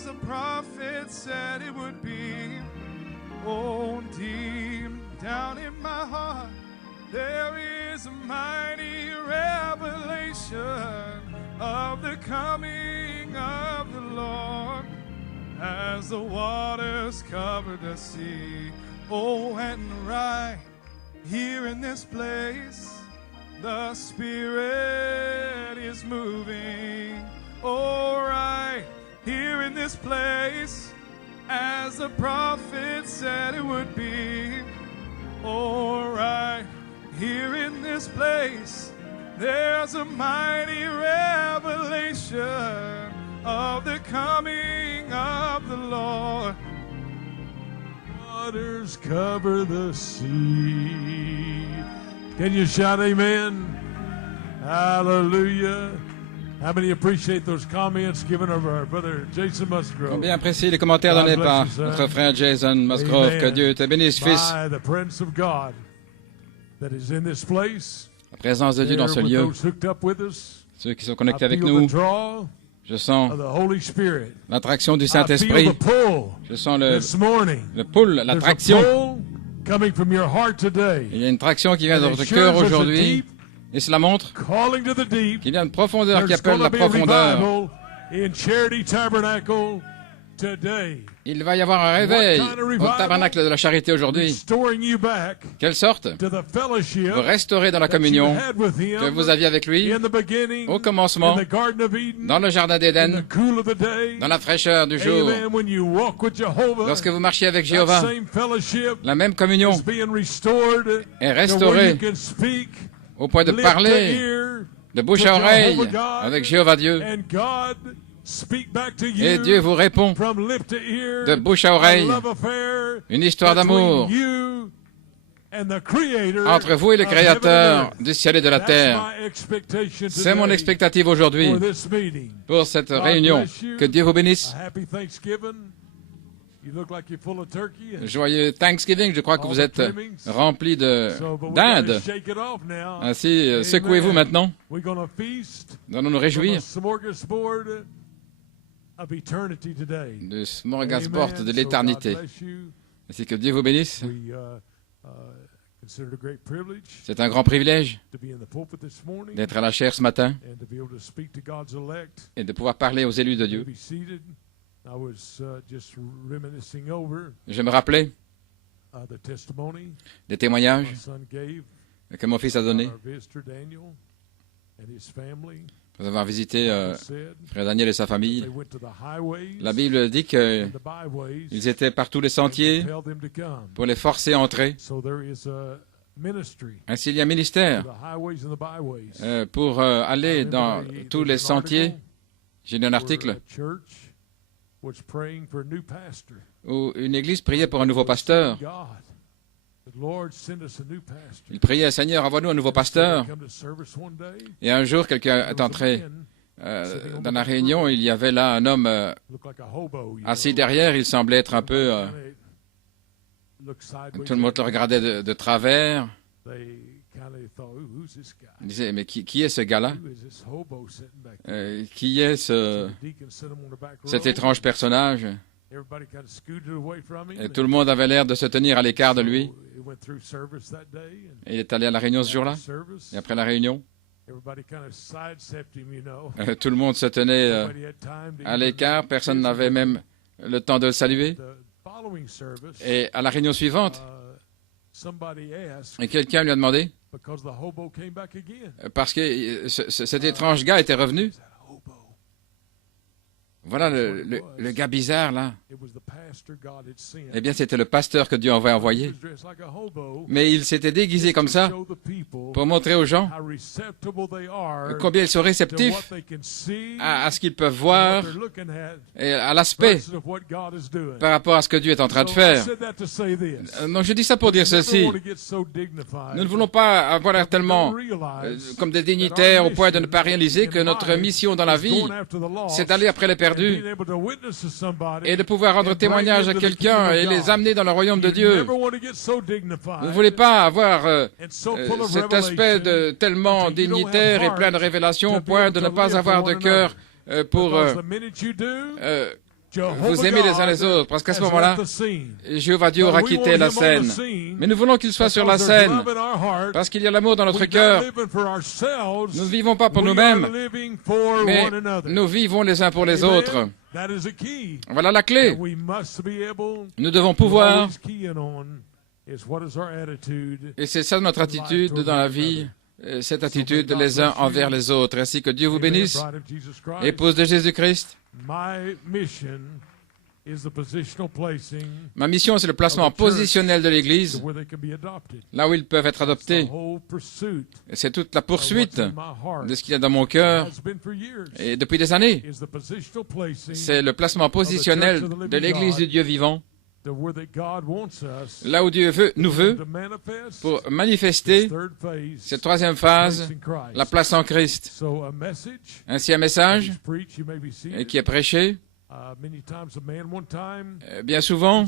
as the prophet said it would be. Oh, deep down in my heart, there is a mighty revelation of the coming of the Lord as the waters cover the sea. Oh, and right here in this place, the Spirit is moving. Oh, right here in this place, as the prophet said it would be. Oh, right here in this place, there's a mighty revelation of the coming of the Lord. Waters cover the sea. Can you shout amen? Hallelujah. How many appreciate those comments given of our brother Jason Musgrove? Combien apprécie les commentaires donnés par notre frère Jason Musgrove. Que Dieu te bénisse, fils. By the presence of God that is in this place. La présence de Dieu dans ce lieu. Ceux qui sont connectés avec nous, je sens l'attraction du Saint-Esprit. Je sens le pull, l'attraction. Il y a une traction qui vient de votre cœur aujourd'hui. Et cela montre qu'il y a une profondeur qui appelle la profondeur. Il va y avoir un réveil au tabernacle de la charité aujourd'hui. Quelle sorte vous restaurer dans la communion que vous aviez avec lui au commencement, dans le jardin d'Éden, dans la fraîcheur du jour. Lorsque vous marchiez avec Jéhovah, la même communion est restaurée au point de parler de bouche à oreille avec Jéhovah Dieu. Et Dieu vous répond de bouche à oreille, une histoire d'amour entre vous et le Créateur du ciel et de la terre. C'est mon expectative aujourd'hui pour cette réunion. Que Dieu vous bénisse. Joyeux Thanksgiving, je crois que vous êtes remplis d'Inde. Ainsi, secouez-vous maintenant. Nous allons nous réjouir du smorgasbord de l'éternité. Ainsi que Dieu vous bénisse. C'est un grand privilège d'être à la chaire ce matin et de pouvoir parler aux élus de Dieu. Je me rappelais des témoignages que mon fils a donnés pour avoir visité frère Daniel et sa famille. La Bible dit qu'ils étaient par tous les sentiers pour les forcer à entrer. Ainsi, il y a un ministère pour aller dans tous les sentiers. J'ai lu un article où une église priait pour un nouveau pasteur. Il priait, Seigneur, envoie-nous un nouveau pasteur. Et un jour, quelqu'un est entré dans la réunion. Il y avait là un homme assis derrière. Il semblait être un peu... tout le monde le regardait de travers. Il disait, mais qui est ce gars-là? Qui est cet étrange personnage? Et tout le monde avait l'air de se tenir à l'écart de lui. Et il est allé à la réunion ce jour-là. Et après la réunion, tout le monde se tenait à l'écart. Personne n'avait même le temps de le saluer. Et à la réunion suivante, et quelqu'un lui a demandé, parce que cet étrange gars était revenu. Voilà le gars bizarre, là. Eh bien, c'était le pasteur que Dieu avait envoyé. Mais il s'était déguisé comme ça pour montrer aux gens combien ils sont réceptifs à ce qu'ils peuvent voir et à l'aspect par rapport à ce que Dieu est en train de faire. Donc, je dis ça pour dire ceci. Nous ne voulons pas avoir l'air tellement comme des dignitaires au point de ne pas réaliser que notre mission dans la vie, c'est d'aller après les perdus et de pouvoir rendre témoignage à quelqu'un et les amener dans le royaume de Dieu. Vous ne voulez pas avoir cet aspect de tellement dignitaire et plein de révélations au point de ne pas avoir de cœur pour vous aimer les uns les autres, parce qu'à ce moment-là, Jéhovah Dieu aura quitté la scène. Mais nous voulons qu'il soit sur la scène, parce qu'il y a l'amour dans notre cœur. Nous ne vivons pas pour nous-mêmes, mais nous vivons les uns pour les autres. Voilà la clé. Nous devons pouvoir, et c'est ça notre attitude dans la vie, cette attitude les uns envers les autres. Ainsi que Dieu vous bénisse, épouse de Jésus-Christ. Ma mission, c'est le placement positionnel de l'Église, là où ils peuvent être adoptés. Et c'est toute la poursuite de ce qu'il y a dans mon cœur, et depuis des années. C'est le placement positionnel de l'Église du Dieu vivant, là où Dieu nous veut pour manifester cette troisième phase, la place en Christ. Ainsi un message qui est prêché. Bien souvent,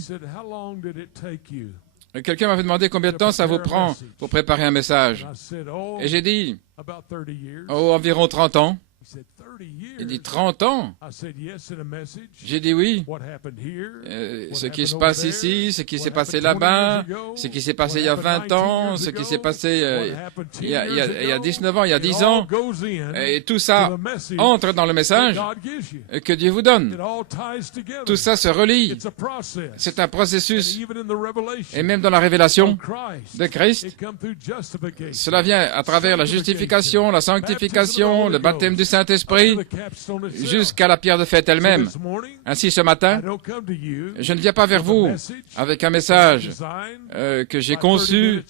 quelqu'un m'avait demandé combien de temps ça vous prend pour préparer un message. Et j'ai dit, environ 30 ans. Il dit 30 ans. J'ai dit oui. Ce qui se passe ici, ce qui s'est passé là-bas, ce qui s'est passé il y a 20 ans, ce qui s'est passé il y a 19 ans, il y a 10 ans. Et tout ça entre dans le message que Dieu vous donne. Tout ça se relie. C'est un processus. Et même dans la révélation de Christ, cela vient à travers la justification, la sanctification, le baptême du Saint-Esprit, jusqu'à la pierre de fête elle-même. Ainsi, ce matin, je ne viens pas vers vous avec un message que j'ai conçu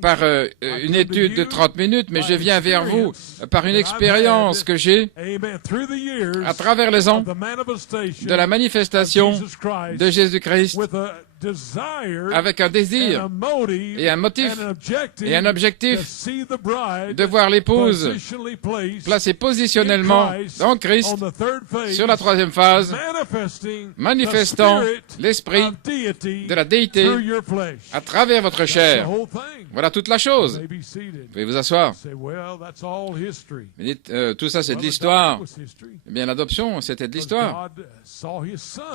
par une étude de 30 minutes, mais je viens vers vous par une expérience que j'ai à travers les ans de la manifestation de Jésus-Christ, avec un désir et un motif et un objectif de voir l'épouse placée positionnellement dans Christ sur la troisième phase, manifestant l'esprit de la déité à travers votre chair. Voilà toute la chose. Vous pouvez vous asseoir. Mais dites, tout ça c'est de l'histoire. Eh bien, l'adoption, c'était de l'histoire.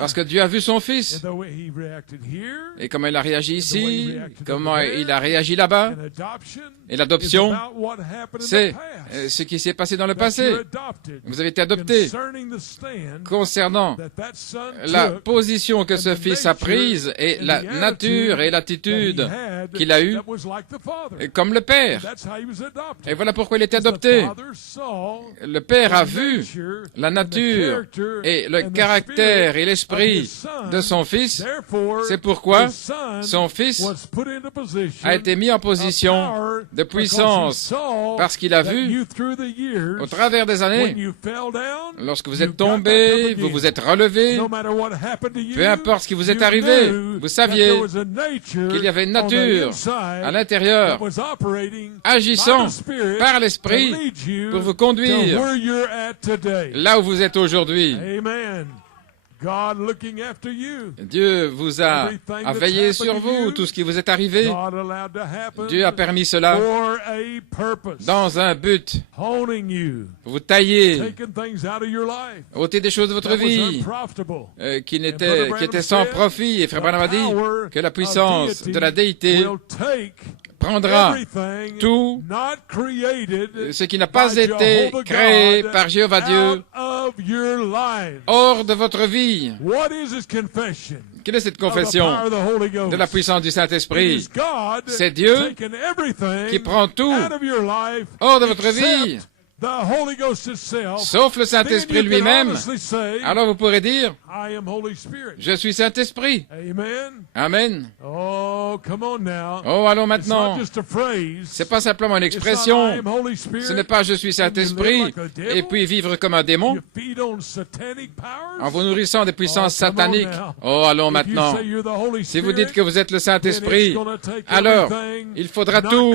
Parce que Dieu a vu son Fils. Et comment il a réagi ici, comment il a réagi là-bas. Et l'adoption, c'est ce qui s'est passé dans le passé. Vous avez été adopté concernant la position que ce Fils a prise et la nature et l'attitude qu'il a eue comme le Père. Et voilà pourquoi il était adopté. Le Père a vu la nature et le caractère et l'esprit de son Fils. C'est pourquoi son Fils a été mis en position de puissance parce qu'il a vu au travers des années, lorsque vous êtes tombé, vous vous êtes relevé, peu importe ce qui vous est arrivé, vous saviez qu'il y avait une nature à l'intérieur agissant par l'Esprit pour vous conduire là où vous êtes aujourd'hui. Dieu vous a veillé sur vous, tout ce qui vous est arrivé. Dieu a permis cela dans un but. Vous taillez, ôtez des choses de votre vie qui étaient sans profit. Et Frère Branham a dit que la puissance de la déité prendra tout ce qui n'a pas été créé par Jéhovah Dieu hors de votre vie. Quelle est cette confession de la puissance du Saint-Esprit? C'est Dieu qui prend tout hors de votre vie, sauf le Saint-Esprit lui-même. Alors vous pourrez dire, je suis Saint-Esprit. Amen. Oh, allons maintenant. C'est pas simplement une expression. Ce n'est pas je suis Saint-Esprit et puis vivre comme un démon en vous nourrissant des puissances sataniques. Oh, allons maintenant. Si vous dites que vous êtes le Saint-Esprit, alors il faudra tout,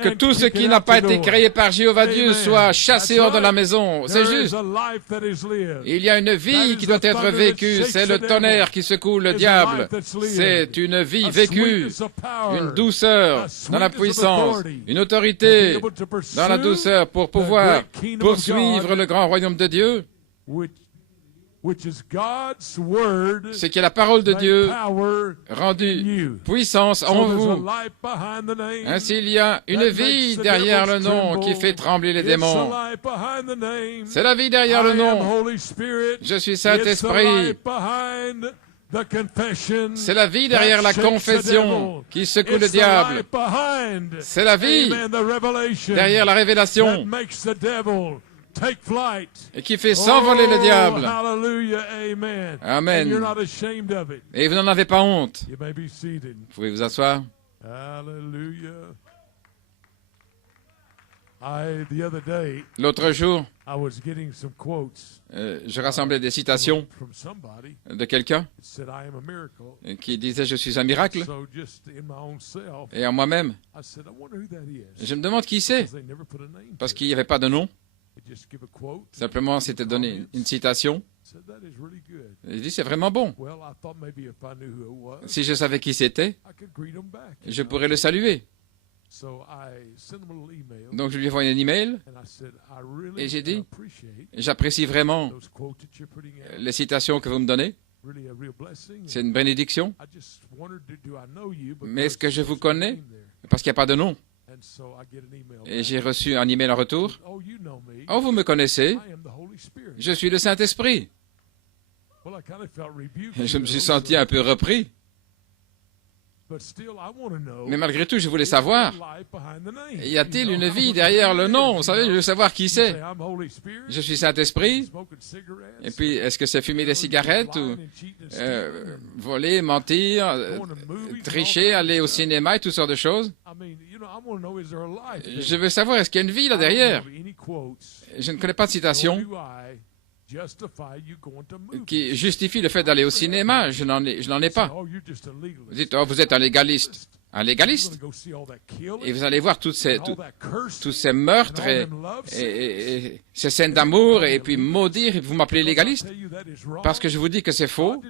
que tout ce qui n'a pas été créé par Jéhovah Dieu soit chassé hors de la maison. C'est juste. Il y a une vie qui doit être vécue. C'est le tonnerre qui secoue le diable. C'est une vie vécue. Une douceur dans la puissance. Une autorité dans la douceur pour pouvoir poursuivre le grand royaume de Dieu ce qui est la parole de Dieu rendue puissance en vous. Ainsi, il y a une vie derrière le nom qui fait trembler les démons. C'est la vie derrière le nom. Je suis Saint-Esprit. C'est la vie derrière la confession qui secoue le diable. C'est la vie derrière la révélation et qui fait s'envoler le diable. Amen. Et vous n'en avez pas honte. Vous pouvez vous asseoir. L'autre jour, je rassemblais des citations de quelqu'un qui disait « Je suis un miracle ». Et en moi-même, je me demande qui c'est, parce qu'il n'y avait pas de nom. Simplement, c'était donné une citation. Il dit « C'est vraiment bon ». Si je savais qui c'était, je pourrais le saluer. Donc je lui ai envoyé un email et j'ai dit « J'apprécie vraiment les citations que vous me donnez. C'est une bénédiction. Mais est-ce que je vous connais? Parce qu'il n'y a pas de nom. » Et j'ai reçu un email en retour. « Oh, vous me connaissez. Je suis le Saint-Esprit. » Et je me suis senti un peu repris. Mais malgré tout, je voulais savoir, y a-t-il une vie derrière le nom? Vous savez, je veux savoir qui c'est. Je suis Saint-Esprit. Et puis, est-ce que c'est fumer des cigarettes ou voler, mentir, tricher, aller au cinéma et toutes sortes de choses? Je veux savoir, est-ce qu'il y a une vie là derrière? Je ne connais pas de citation qui justifie le fait d'aller au cinéma. Je n'en ai pas. Vous dites, oh, vous êtes un légaliste. Un légaliste? Et vous allez voir tous ces meurtres et ces scènes d'amour et puis maudire et vous m'appelez légaliste? Parce que je vous dis que c'est faux.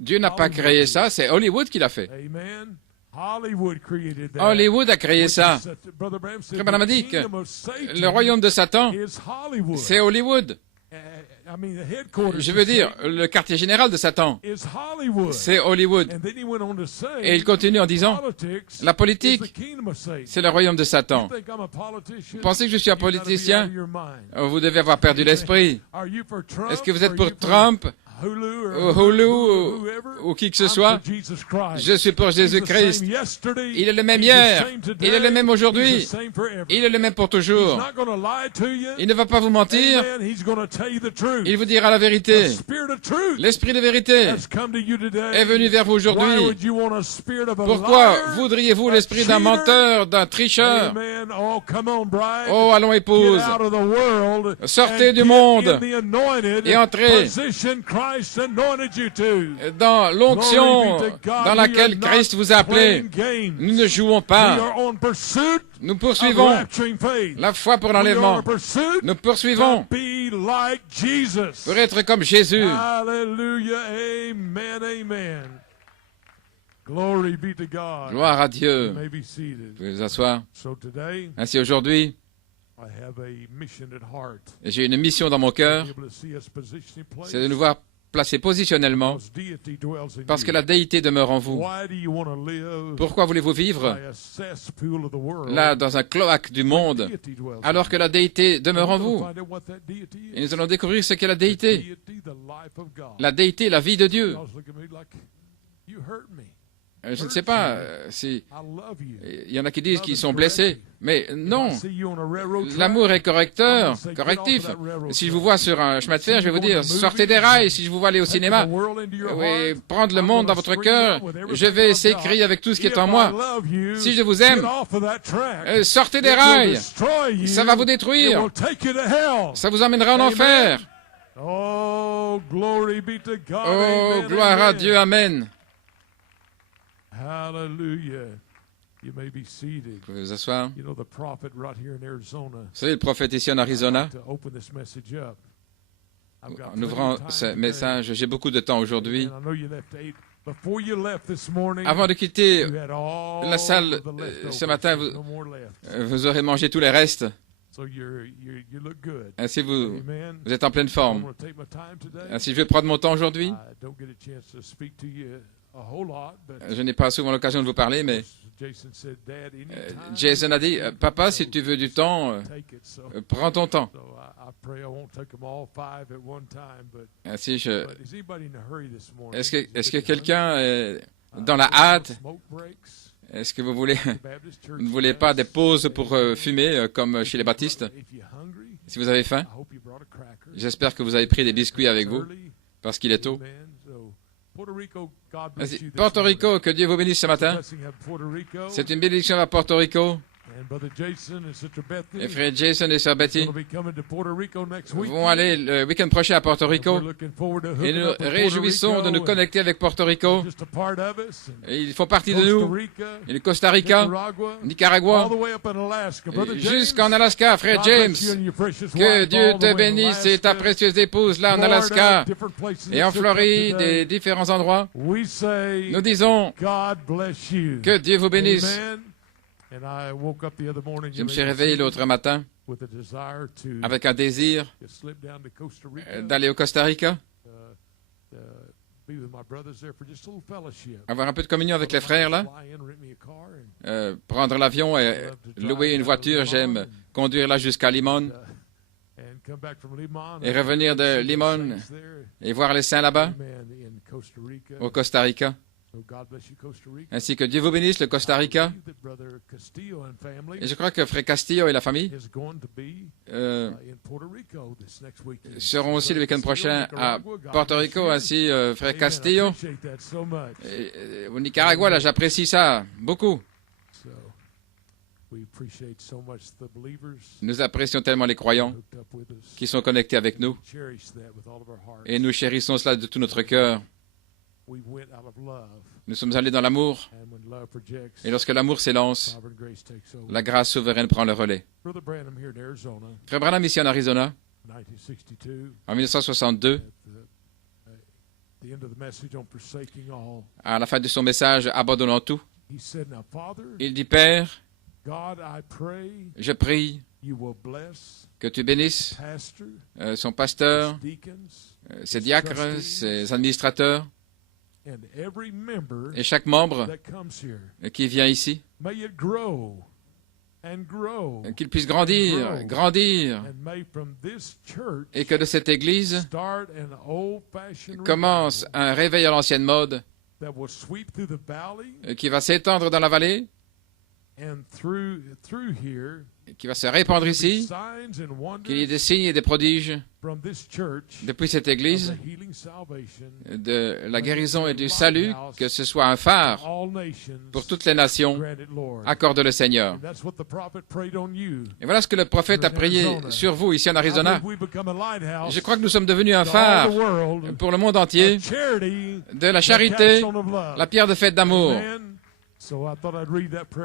Dieu n'a pas créé ça, c'est Hollywood qui l'a fait. Hollywood a créé ça. Frère Branham a dit que le royaume de Satan, c'est Hollywood. Je veux dire, le quartier général de Satan, c'est Hollywood. Et il continue en disant, la politique, c'est le royaume de Satan. Vous pensez que je suis un politicien? Vous devez avoir perdu l'esprit. Est-ce que vous êtes pour Trump, Hulu ou qui que ce soit? Je suis pour Jésus-Christ. Il est le même hier, il est le même aujourd'hui, il est le même pour toujours. Il ne va pas vous mentir, il vous dira la vérité. L'esprit de vérité est venu vers vous aujourd'hui. Pourquoi voudriez-vous l'esprit d'un menteur, d'un tricheur? Oh, allons épouse, sortez du monde et entrez dans l'onction dans laquelle Christ vous a appelé. Nous ne jouons pas. Nous poursuivons la foi pour l'enlèvement. Nous poursuivons pour être comme Jésus. Gloire à Dieu. Vous pouvez vous asseoir. Ainsi aujourd'hui, j'ai une mission dans mon cœur, c'est de nous voir placés positionnellement, parce que la déité demeure en vous. Pourquoi voulez-vous vivre là, dans un cloaque du monde, alors que la déité demeure en vous? Et nous allons découvrir ce qu'est la déité. La déité, la vie de Dieu. Je ne sais pas si il y en a qui disent qu'ils sont blessés, mais non. L'amour est correctif. Si je vous vois sur un chemin de fer, je vais vous dire, sortez des rails. Si je vous vois aller au cinéma, oui, prendre le monde dans votre cœur, je vais essayer de crier avec tout ce qui est en moi. Si je vous aime, sortez des rails. Ça va vous détruire. Ça vous emmènera en enfer. Oh, gloire à Dieu. Amen. Hallelujah. You may be seated. Vous pouvez vous asseoir. You know the prophet right here in Arizona. Vous savez, le prophète ici en Arizona, en ouvrant ce message, j'ai beaucoup de temps aujourd'hui. Avant de quitter la salle ce matin, vous aurez mangé tous les restes. Ainsi, vous êtes en pleine forme. Ainsi, je vais prendre mon temps aujourd'hui. Je n'ai pas souvent l'occasion de vous parler, mais Jason a dit, Papa, si tu veux du temps, prends ton temps. Ainsi, est-ce que quelqu'un est dans la hâte? Est-ce que vous ne voulez pas des pauses pour fumer, comme chez les baptistes? Si vous avez faim, j'espère que vous avez pris des biscuits avec vous, parce qu'il est tôt. Porto Rico, que Dieu vous bénisse ce matin. C'est une bénédiction à Porto Rico. Et frère Jason et sœur Betty vont aller le week-end prochain à Porto Rico. Et nous réjouissons de nous connecter avec Porto Rico. Et ils font partie de nous. Et le Costa Rica, Nicaragua, jusqu'en Alaska, frère James. Que Dieu te bénisse et ta précieuse épouse là en Alaska et en Floride et différents endroits. Nous disons que Dieu vous bénisse. Je me suis réveillé l'autre matin avec un désir d'aller au Costa Rica, avoir un peu de communion avec les frères là, prendre l'avion et louer une voiture. J'aime conduire là jusqu'à Limon et revenir de Limon et voir les saints là-bas au Costa Rica. Ainsi que Dieu vous bénisse, le Costa Rica. Et je crois que frère Castillo et la famille seront aussi le week-end prochain à Porto Rico. Ainsi, frère Castillo, au Nicaragua, là, j'apprécie ça beaucoup. Nous apprécions tellement les croyants qui sont connectés avec nous. Et nous chérissons cela de tout notre cœur. Nous sommes allés dans l'amour, et lorsque l'amour s'élance, la grâce souveraine prend le relais. Frère Branham, ici en Arizona, en 1962, à la fin de son message abandonnant tout, il dit, Père, je prie que tu bénisses son pasteur, ses diacres, ses administrateurs, et chaque membre qui vient ici, qu'il puisse grandir, grandir, et que de cette Église commence un réveil à l'ancienne mode qui va s'étendre dans la vallée, qui va se répandre ici, qu'il y ait des signes et des prodiges depuis cette Église, de la guérison et du salut, que ce soit un phare pour toutes les nations, accorde le Seigneur. Et voilà ce que le prophète a prié sur vous ici en Arizona. Je crois que nous sommes devenus un phare pour le monde entier de la charité, la pierre de fête d'amour.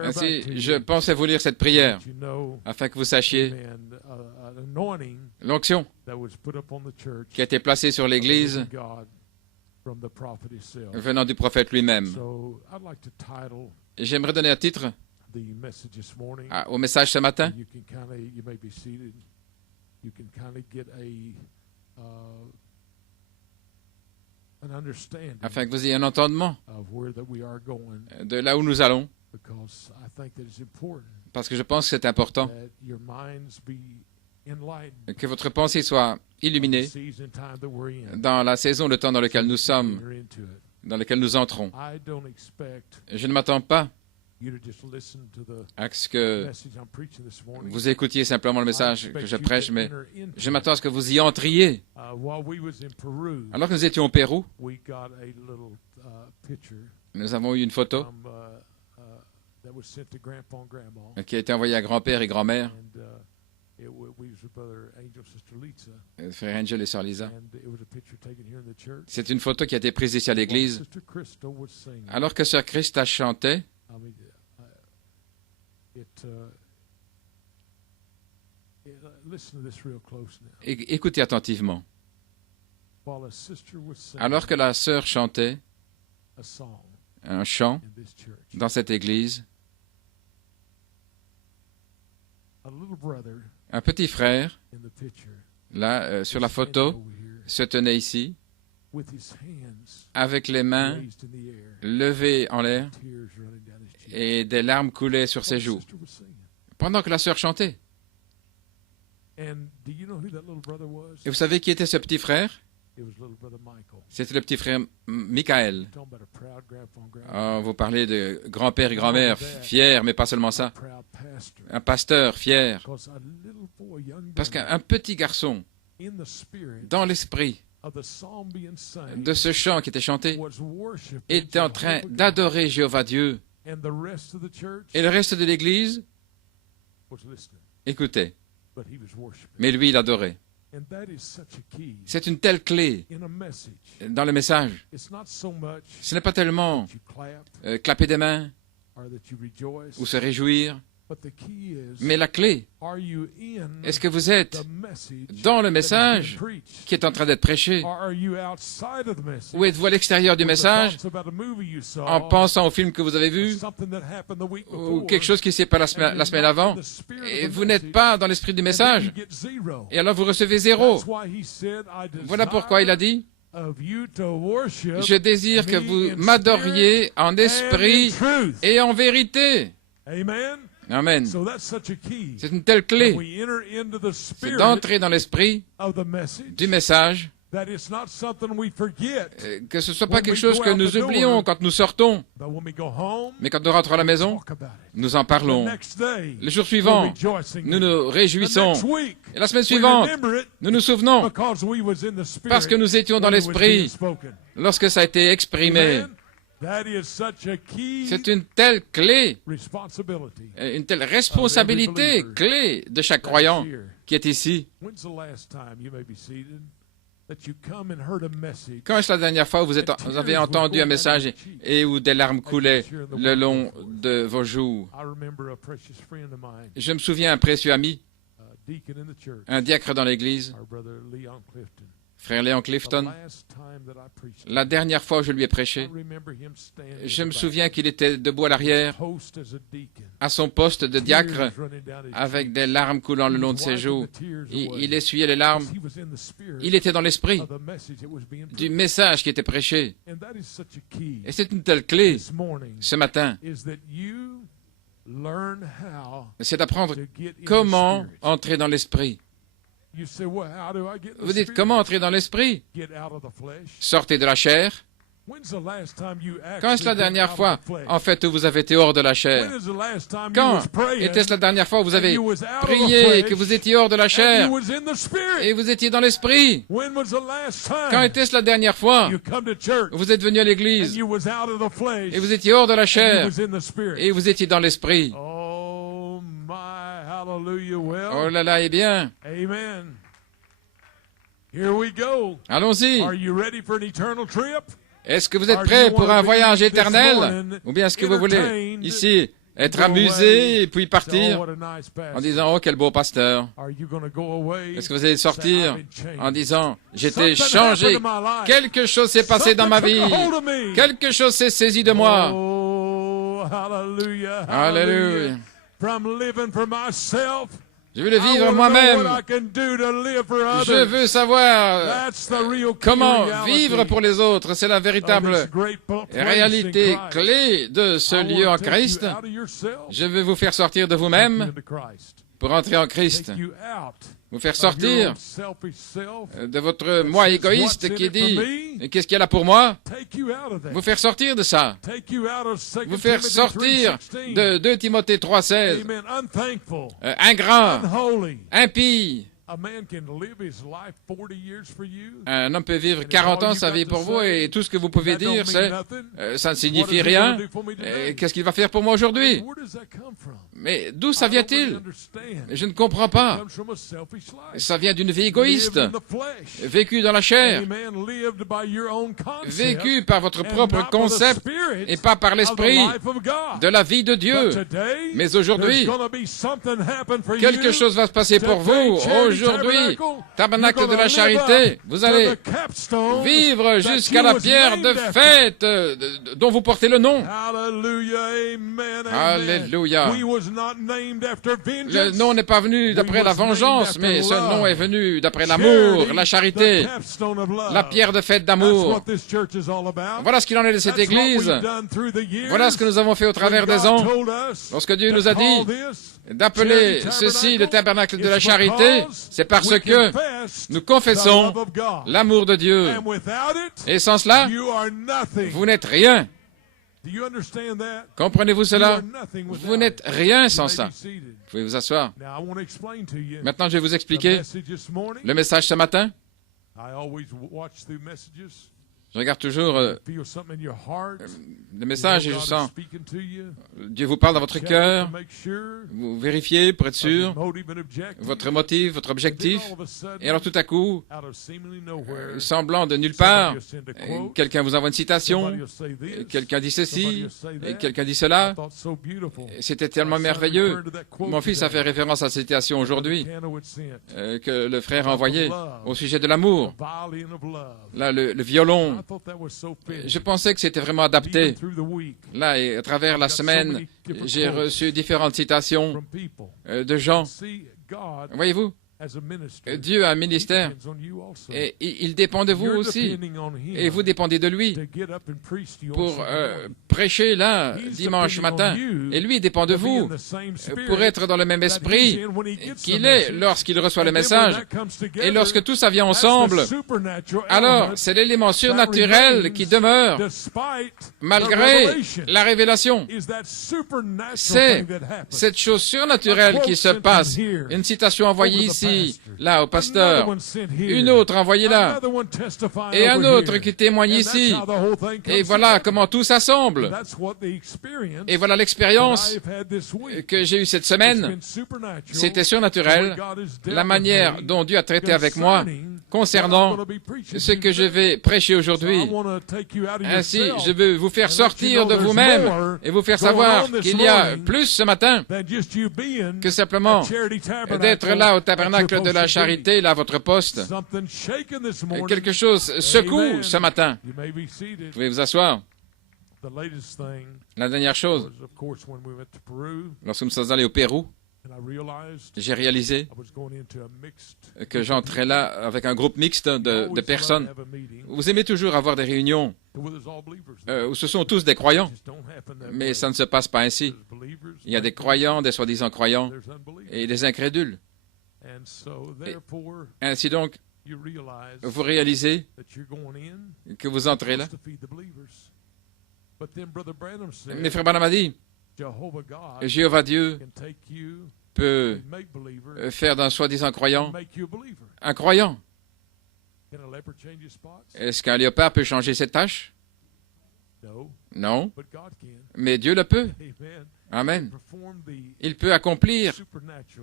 Ainsi, je pensais vous lire cette prière, afin que vous sachiez l'onction qui a été placée sur l'Église venant du prophète lui-même. Et j'aimerais donner un titre au message ce matin. Afin que vous ayez un entendement de là où nous allons, parce que je pense que c'est important que votre pensée soit illuminée dans la saison, le temps dans lequel nous sommes, dans lequel nous entrons. Je ne m'attends pas à ce que vous écoutiez simplement le message que je prêche, mais je m'attends à ce que vous y entriez. Alors que nous étions au Pérou, nous avons eu une photo qui a été envoyée à grand-père et grand-mère, frère Angel et sœur Lisa. C'est une photo qui a été prise ici à l'église, alors que sœur Christa chantait. Écoutez attentivement. Alors que la sœur chantait un chant dans cette église, Un petit frère, là, sur la photo, se tenait ici, avec les mains levées en l'air, et des larmes coulaient sur ses joues, pendant que la sœur chantait. Et vous savez qui était ce petit frère? C'était le petit frère Michael. Oh, vous parlez de grand-père et grand-mère, fiers, mais pas seulement ça. Un pasteur fier. Parce qu'un petit garçon, dans l'esprit de ce chant qui était chanté, était en train d'adorer Jéhovah Dieu. Et le reste de l'Église écoutait. Mais lui, il adorait. C'est une telle clé dans le message. Ce n'est pas tellement clapper des mains ou se réjouir, mais la clé, est-ce que vous êtes dans le message qui est en train d'être prêché, ou êtes-vous à l'extérieur du message en pensant au film que vous avez vu ou quelque chose qui s'est passé la semaine avant, et vous n'êtes pas dans l'esprit du message, et alors vous recevez 0. Voilà pourquoi il a dit: je désire que vous m'adoriez en esprit et en vérité. Amen. C'est une telle clé, c'est d'entrer dans l'esprit du message, que ce ne soit pas quelque chose que nous oublions quand nous sortons, mais quand nous rentrons à la maison, nous en parlons. Le jour suivant, nous nous réjouissons. Et la semaine suivante, nous nous souvenons, parce que nous étions dans l'esprit lorsque ça a été exprimé. C'est une telle clé, une telle responsabilité clé de chaque croyant qui est ici. Quand est-ce la dernière fois où vous avez entendu un message et où des larmes coulaient le long de vos joues? Je me souviens d'un précieux ami, un diacre dans l'Église, frère Léon Clifton. La dernière fois où je lui ai prêché, je me souviens qu'il était debout à l'arrière, à son poste de diacre, avec des larmes coulant le long de ses joues. Il essuyait les larmes. Il était dans l'esprit du message qui était prêché. Et c'est une telle clé ce matin. C'est d'apprendre comment entrer dans l'esprit. Vous dites, comment entrer dans l'esprit? Sortez de la chair. Quand est-ce la dernière fois, en fait, où vous avez été hors de la chair? Quand était-ce la dernière fois où vous avez prié et que vous étiez hors de la chair et vous étiez dans l'esprit? Quand était-ce la dernière fois où vous êtes venu à l'église et vous étiez hors de la chair et vous étiez dans l'esprit? Oh là là, eh bien. Allons-y. Est-ce que vous êtes prêts pour un voyage éternel? Ou bien est-ce que vous voulez, ici, être amusé et puis partir en disant, oh, quel beau pasteur? Est-ce que vous allez sortir en disant, j'étais changé, quelque chose s'est passé dans ma vie, quelque chose s'est saisi de moi? Alléluia. Je veux le vivre moi-même. Je veux savoir comment vivre pour les autres. C'est la véritable réalité clé de ce lieu en Christ. Je veux vous faire sortir de vous-même pour entrer en Christ. Vous faire sortir de votre moi égoïste qui dit « Qu'est-ce qu'il y a là pour moi ?» Vous faire sortir de ça. Vous faire sortir de 2 Timothée 3,16. Ingrat, impie. Un homme peut vivre 40 ans sa vie pour vous et tout ce que vous pouvez dire, c'est ça ne signifie rien. Qu'est-ce qu'il va faire pour moi aujourd'hui? Mais d'où ça vient-il? Je ne comprends pas. Ça vient d'une vie égoïste, vécue dans la chair, vécue par votre propre concept et pas par l'esprit de la vie de Dieu. Mais aujourd'hui, quelque chose va se passer pour vous. Aujourd'hui, tabernacle de la charité, vous allez vivre jusqu'à la pierre de fête dont vous portez le nom. Alléluia. Le nom n'est pas venu d'après la vengeance, mais ce nom est venu d'après l'amour, la charité, la pierre de fête d'amour. Voilà ce qu'il en est de cette Église. Voilà ce que nous avons fait au travers des ans. Lorsque Dieu nous a dit d'appeler ceci le tabernacle de la charité, c'est parce que nous confessons l'amour de Dieu. Et sans cela, vous n'êtes rien. Comprenez-vous cela? Vous n'êtes rien sans ça. Vous pouvez vous asseoir. Maintenant, je vais vous expliquer le message ce matin. Je regarde toujours le message et je sens Dieu vous parle dans votre cœur. Vous vérifiez pour être sûr votre motif, votre objectif. Et alors tout à coup, semblant de nulle part, quelqu'un vous envoie une citation, quelqu'un dit ceci, et quelqu'un dit cela. C'était tellement merveilleux. Mon fils a fait référence à cette citation aujourd'hui que le frère a envoyée au sujet de l'amour. Là, le violon. Je pensais que c'était vraiment adapté. Là, et à travers la semaine, j'ai reçu différentes citations de gens. Voyez-vous, Dieu a un ministère et il dépend de vous aussi. Et vous dépendez de lui pour prêcher là, dimanche matin. Et lui dépend de vous pour être dans le même esprit qu'il est lorsqu'il reçoit le message. Et lorsque tout ça vient ensemble, alors c'est l'élément surnaturel qui demeure malgré la révélation. C'est cette chose surnaturelle qui se passe. Une citation envoyée ici, là, au pasteur, une autre envoyée là, et un autre qui témoigne ici. Et voilà comment tout s'assemble. Et voilà l'expérience que j'ai eue cette semaine. C'était surnaturel, la manière dont Dieu a traité avec moi concernant ce que je vais prêcher aujourd'hui. Ainsi, je veux vous faire sortir de vous-même et vous faire savoir qu'il y a plus ce matin que simplement d'être là au tabernacle de la charité, là, à votre poste. Quelque chose secoue ce matin. Vous pouvez vous asseoir. La dernière chose, lorsque nous sommes allés au Pérou, j'ai réalisé que j'entrais là avec un groupe mixte de personnes. Vous aimez toujours avoir des réunions où ce sont tous des croyants, mais ça ne se passe pas ainsi. Il y a des croyants, des soi-disant croyants, et des incrédules. Et ainsi donc, vous réalisez que vous entrez là. Mais frère Branham a dit, Jéhovah Dieu peut faire d'un soi-disant croyant un croyant. Est-ce qu'un léopard peut changer ses taches? Non. Mais Dieu le peut. Amen. Il peut accomplir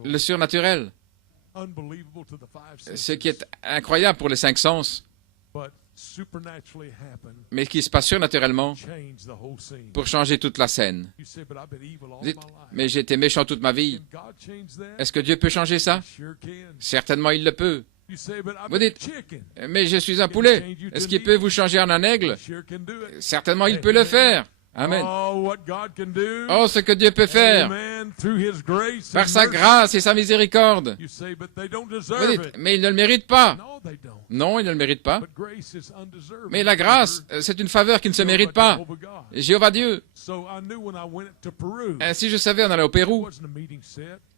le surnaturel. Ce qui est incroyable pour les cinq sens, mais qui se passe surnaturellement pour changer toute la scène. Vous dites, mais j'ai été méchant toute ma vie. Est-ce que Dieu peut changer ça? Certainement, il le peut. Vous dites, mais je suis un poulet. Est-ce qu'il peut vous changer en un aigle? Certainement, il peut le faire. Amen. Oh, ce que Dieu peut faire par sa grâce et sa miséricorde. Vous dites, mais ils ne le méritent pas. Non, ils ne le méritent pas. Mais la grâce, c'est une faveur qui ne se mérite pas. Jéhovah Dieu. Ainsi, je savais en allant au Pérou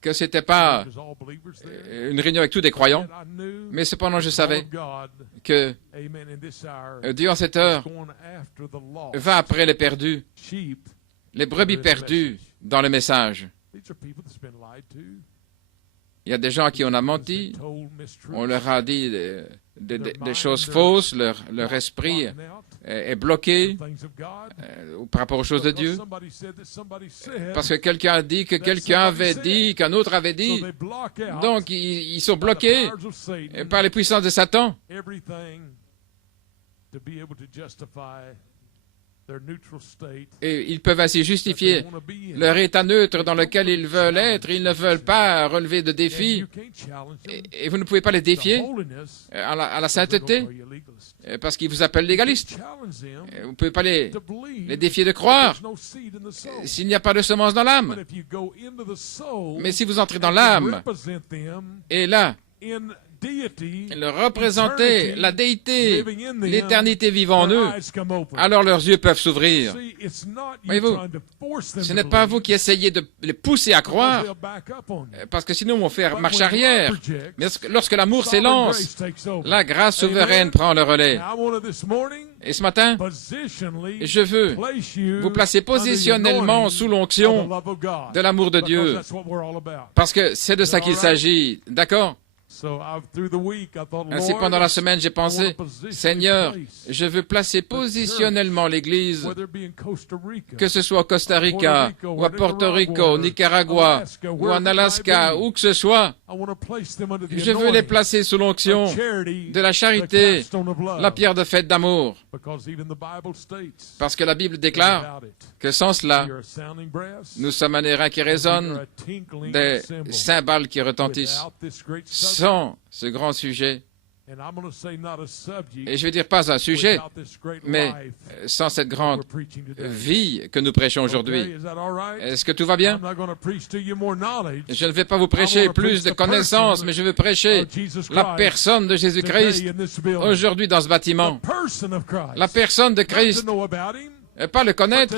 que ce n'était pas une réunion avec tous des croyants, mais cependant je savais que Dieu en cette heure va après les perdus, les brebis perdues dans le message. Il y a des gens à qui on a menti, on leur a dit des choses fausses, leur esprit est bloqué par rapport aux choses de Dieu, parce que quelqu'un a dit, que quelqu'un avait dit, qu'un autre avait dit. Donc, ils sont bloqués par les puissances de Satan Et ils peuvent ainsi justifier leur état neutre dans lequel ils veulent être. Ils ne veulent pas relever de défis. Et vous ne pouvez pas les défier à la sainteté parce qu'ils vous appellent légaliste. Vous ne pouvez pas les défier de croire s'il n'y a pas de semence dans l'âme. Mais si vous entrez dans l'âme, et là, le représenter la déité, l'éternité vivant en eux, alors leurs yeux peuvent s'ouvrir. Voyez-vous, ce n'est pas vous qui essayez de les pousser à croire, parce que sinon on fait marche arrière. Mais lorsque l'amour s'élance, la grâce souveraine prend le relais. Et ce matin, je veux vous placer positionnellement sous l'onction de l'amour de Dieu, parce que c'est de ça qu'il s'agit. D'accord? Ainsi, pendant la semaine, j'ai pensé, Seigneur, je veux placer positionnellement l'Église, que ce soit au Costa Rica, ou à Porto Rico, au Nicaragua, ou en Alaska, où que ce soit. Je veux les placer sous l'onction de la charité, la pierre de fête d'amour. Parce que la Bible déclare que sans cela, nous sommes un airain qui résonne, des cymbales qui retentissent. Sans ce grand sujet, et je vais dire pas un sujet, mais sans cette grande vie que nous prêchons aujourd'hui. Est-ce que tout va bien? Je ne vais pas vous prêcher plus de connaissances, mais je veux prêcher la personne de Jésus-Christ aujourd'hui dans ce bâtiment. La personne de Christ. Pas le connaître,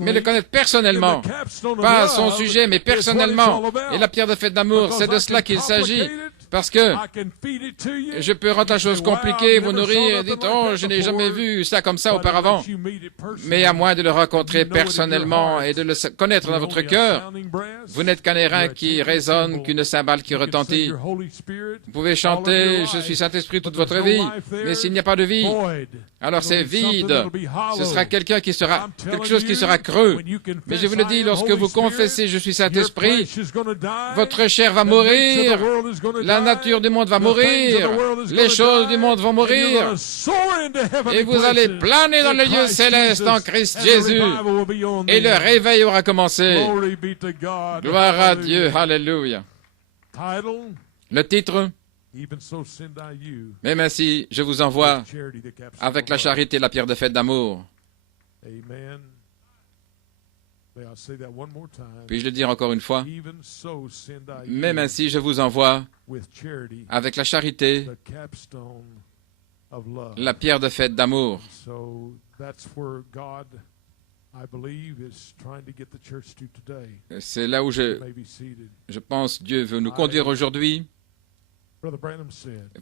mais le connaître personnellement. Pas son sujet, mais personnellement. Et la pierre de fête d'amour, c'est de cela qu'il s'agit. Parce que je peux rendre la chose compliquée, vous nourrir, et dites, oh, je n'ai jamais vu ça comme ça auparavant. Mais à moins de le rencontrer personnellement et de le connaître dans votre cœur, vous n'êtes qu'un airain qui résonne, qu'une cymbale qui retentit. Vous pouvez chanter, je suis Saint-Esprit toute votre vie, mais s'il n'y a pas de vie, alors c'est vide. Ce sera quelque chose qui sera creux. Mais je vous le dis, lorsque vous confessez, je suis Saint-Esprit, votre chair va mourir. La nature du monde va mourir, les choses du monde vont mourir, et vous allez planer dans les lieux célestes en Christ Jésus, et le réveil aura commencé. Gloire à Dieu, alléluia. Le titre, même ainsi, je vous envoie avec la charité, la pierre de fête d'amour. Puis-je le dire encore une fois? Même ainsi, je vous envoie avec la charité, la pierre de fête d'amour. C'est là où je pense Dieu veut nous conduire aujourd'hui.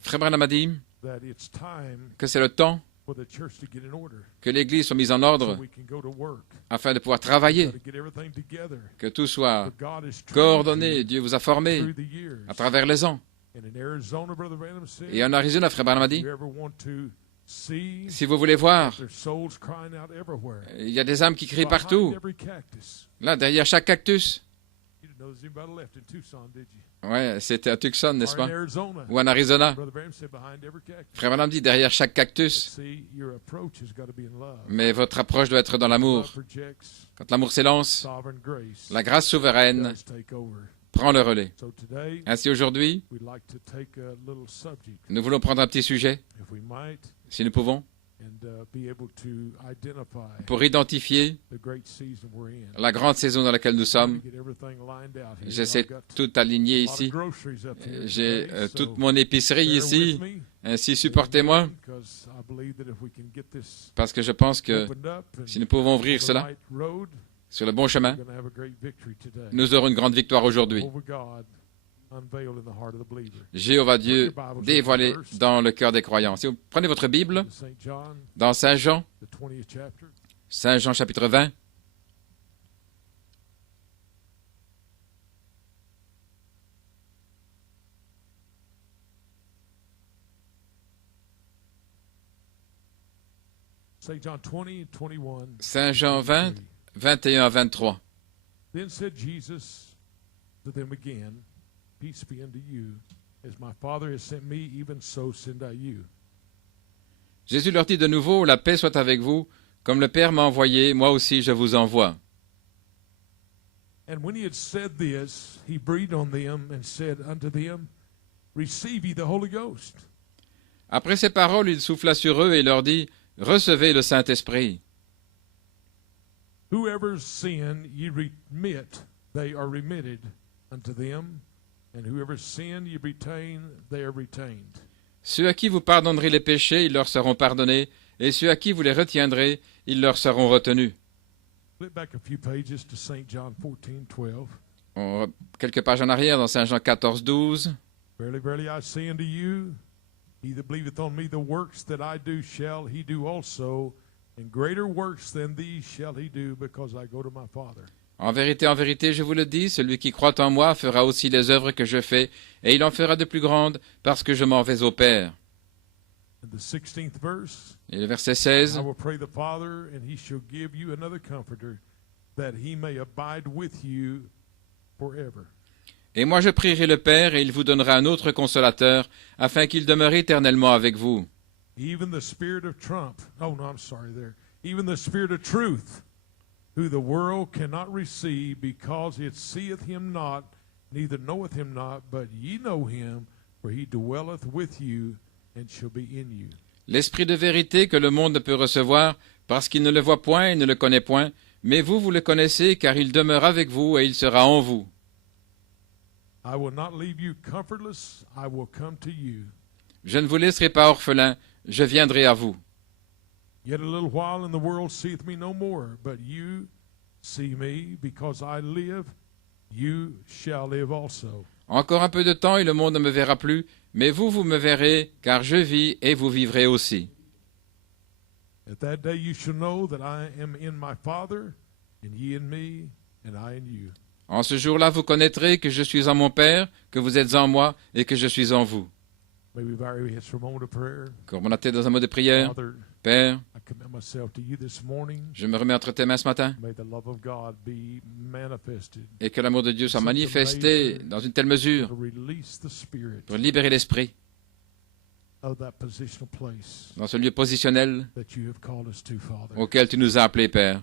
Frère Branham a dit que c'est le temps que l'Église soit mise en ordre afin de pouvoir travailler, que tout soit coordonné. Dieu vous a formé à travers les ans. Et en Arizona, Frère Branham a dit, si vous voulez voir, il y a des âmes qui crient partout. Là, derrière chaque cactus. Ouais, c'était à Tucson, n'est-ce pas? Ou en Arizona. Frère Branham dit, derrière chaque cactus. Mais votre approche doit être dans l'amour. Quand l'amour s'élance, la grâce souveraine prend le relais. Ainsi, aujourd'hui, nous voulons prendre un petit sujet, si nous pouvons, pour identifier la grande saison dans laquelle nous sommes. J'essaie tout aligner ici. J'ai toute mon épicerie ici. Ainsi, supportez-moi, parce que je pense que si nous pouvons ouvrir cela sur le bon chemin, nous aurons une grande victoire aujourd'hui. Jéhovah Dieu dévoilé dans le cœur des croyants. Si vous prenez votre Bible, dans Saint Jean chapitre 20, Saint Jean 20, 21 à 23. Then said Jesus to them again, Peace be unto you. As my Father has sent me, even so send I you. Jésus leur dit de nouveau, la paix soit avec vous. Comme le Père m'a envoyé, moi aussi je vous envoie. And when he had said this, he breathed on them and said unto them, Receive ye the Holy Ghost. Après ces paroles, il souffla sur eux et leur dit, Recevez le Saint-Esprit. Whoever's sin ye remit, they are remitted unto them, and whoever's sin ye retain, they are retained. Ceux à qui vous pardonnerez les péchés, ils leur seront pardonnés, et ceux à qui vous les retiendrez, ils leur seront retenus. Flip back a few pages to St. John 14:12. Quelques pages en arrière, dans Saint Jean 14, 12. Verily, verily, I say unto you, he that believeth on me, the works that I do shall he do also, and greater works than these shall he do, because I go to my Father. En vérité, je vous le dis, celui qui croit en moi fera aussi les œuvres que je fais, et il en fera de plus grandes, parce que je m'en vais au Père. And the 16th verse, Et le verset 16. I will pray the Father, and he shall give you another comforter, that he may abide with you forever. Et moi je prierai le Père, et il vous donnera un autre consolateur, afin qu'il demeure éternellement avec vous. Even the spirit of Even the spirit of truth, who the world cannot receive, because it seeth him not, neither knoweth him not, but ye know him, for he dwelleth with you, and shall be in you. L'Esprit de vérité que le monde ne peut recevoir, parce qu'il ne le voit point et ne le connaît point, mais vous, vous le connaissez, car il demeure avec vous, et il sera en vous. I will not leave you comfortless, I will come to you. Je ne vous laisserai pas orphelin, je viendrai à vous. Yet a little while and the world seeth me no more, but you see me, because I live, you shall live also. Encore un peu de temps et le monde ne me verra plus, mais vous, vous me verrez, car je vis et vous vivrez aussi. At that day you shall know that I am in my Father, and ye in me, and I in you. En ce jour-là, vous connaîtrez que je suis en mon Père, que vous êtes en moi et que je suis en vous. Courbons la tête dans un mot de prière. Père, je me remets entre tes mains ce matin et que l'amour de Dieu soit manifesté dans une telle mesure pour libérer l'esprit dans ce lieu positionnel auquel tu nous as appelés, Père.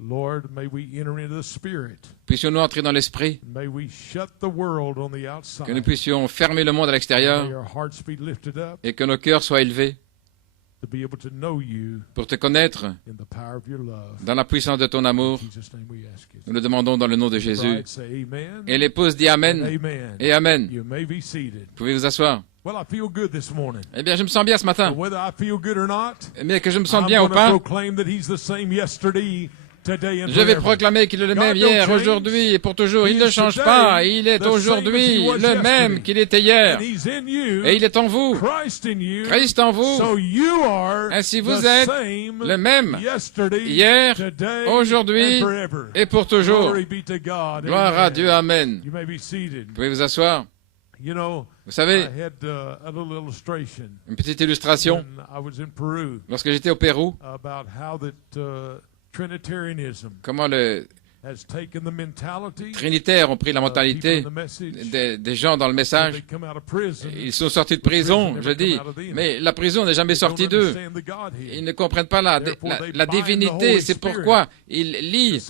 Lord, may we enter into the Spirit. Puissions-nous entrer dans l'esprit, May we shut the world on the outside. que nous puissions fermer le monde à May l'extérieur our hearts be lifted up et que nos cœurs soient élevés to be able to know you pour te connaître in the power of your love. dans la puissance de ton amour. In Jesus' name we ask it. Nous le demandons dans le nom de The Jésus. bride say amen. Et l'épouse dit Amen Amen. et Amen. You may be seated. Pouvez vous asseoir. Well, I feel good this morning. Eh bien, je me sens bien ce matin. But whether I feel good or not, Mais que je me sente I'm bien ou going to pas, proclaim that he's the same yesterday, today and je vais forever. proclamer qu'il est le même God don't hier, change. aujourd'hui et pour toujours. Il He ne is change today pas. Il est the same as aujourd'hui he was le même yesterday. qu'il était hier. And he's in you, Et il est en vous. Christ in you, Christ en vous. so you are Ainsi the vous êtes same le même yesterday, hier, today, aujourd'hui and forever. et pour toujours. Glory be to God. Gloire à Amen. Dieu. Amen. You may be seated. Vous pouvez vous asseoir. You know, Vous savez, I had a little illustration une petite illustration. when I was in Peru Lorsque j'étais au Pérou, about how that Trinitarianism comment le has taken the mentality Trinitaires ont pris la of people mentalité in the message. des gens dans le They message. come out of prison, Ils sont sortis de prison, je dis, mais la prison n'est jamais sortie d'eux. Ils ne comprennent pas la divinité, c'est pourquoi ils lient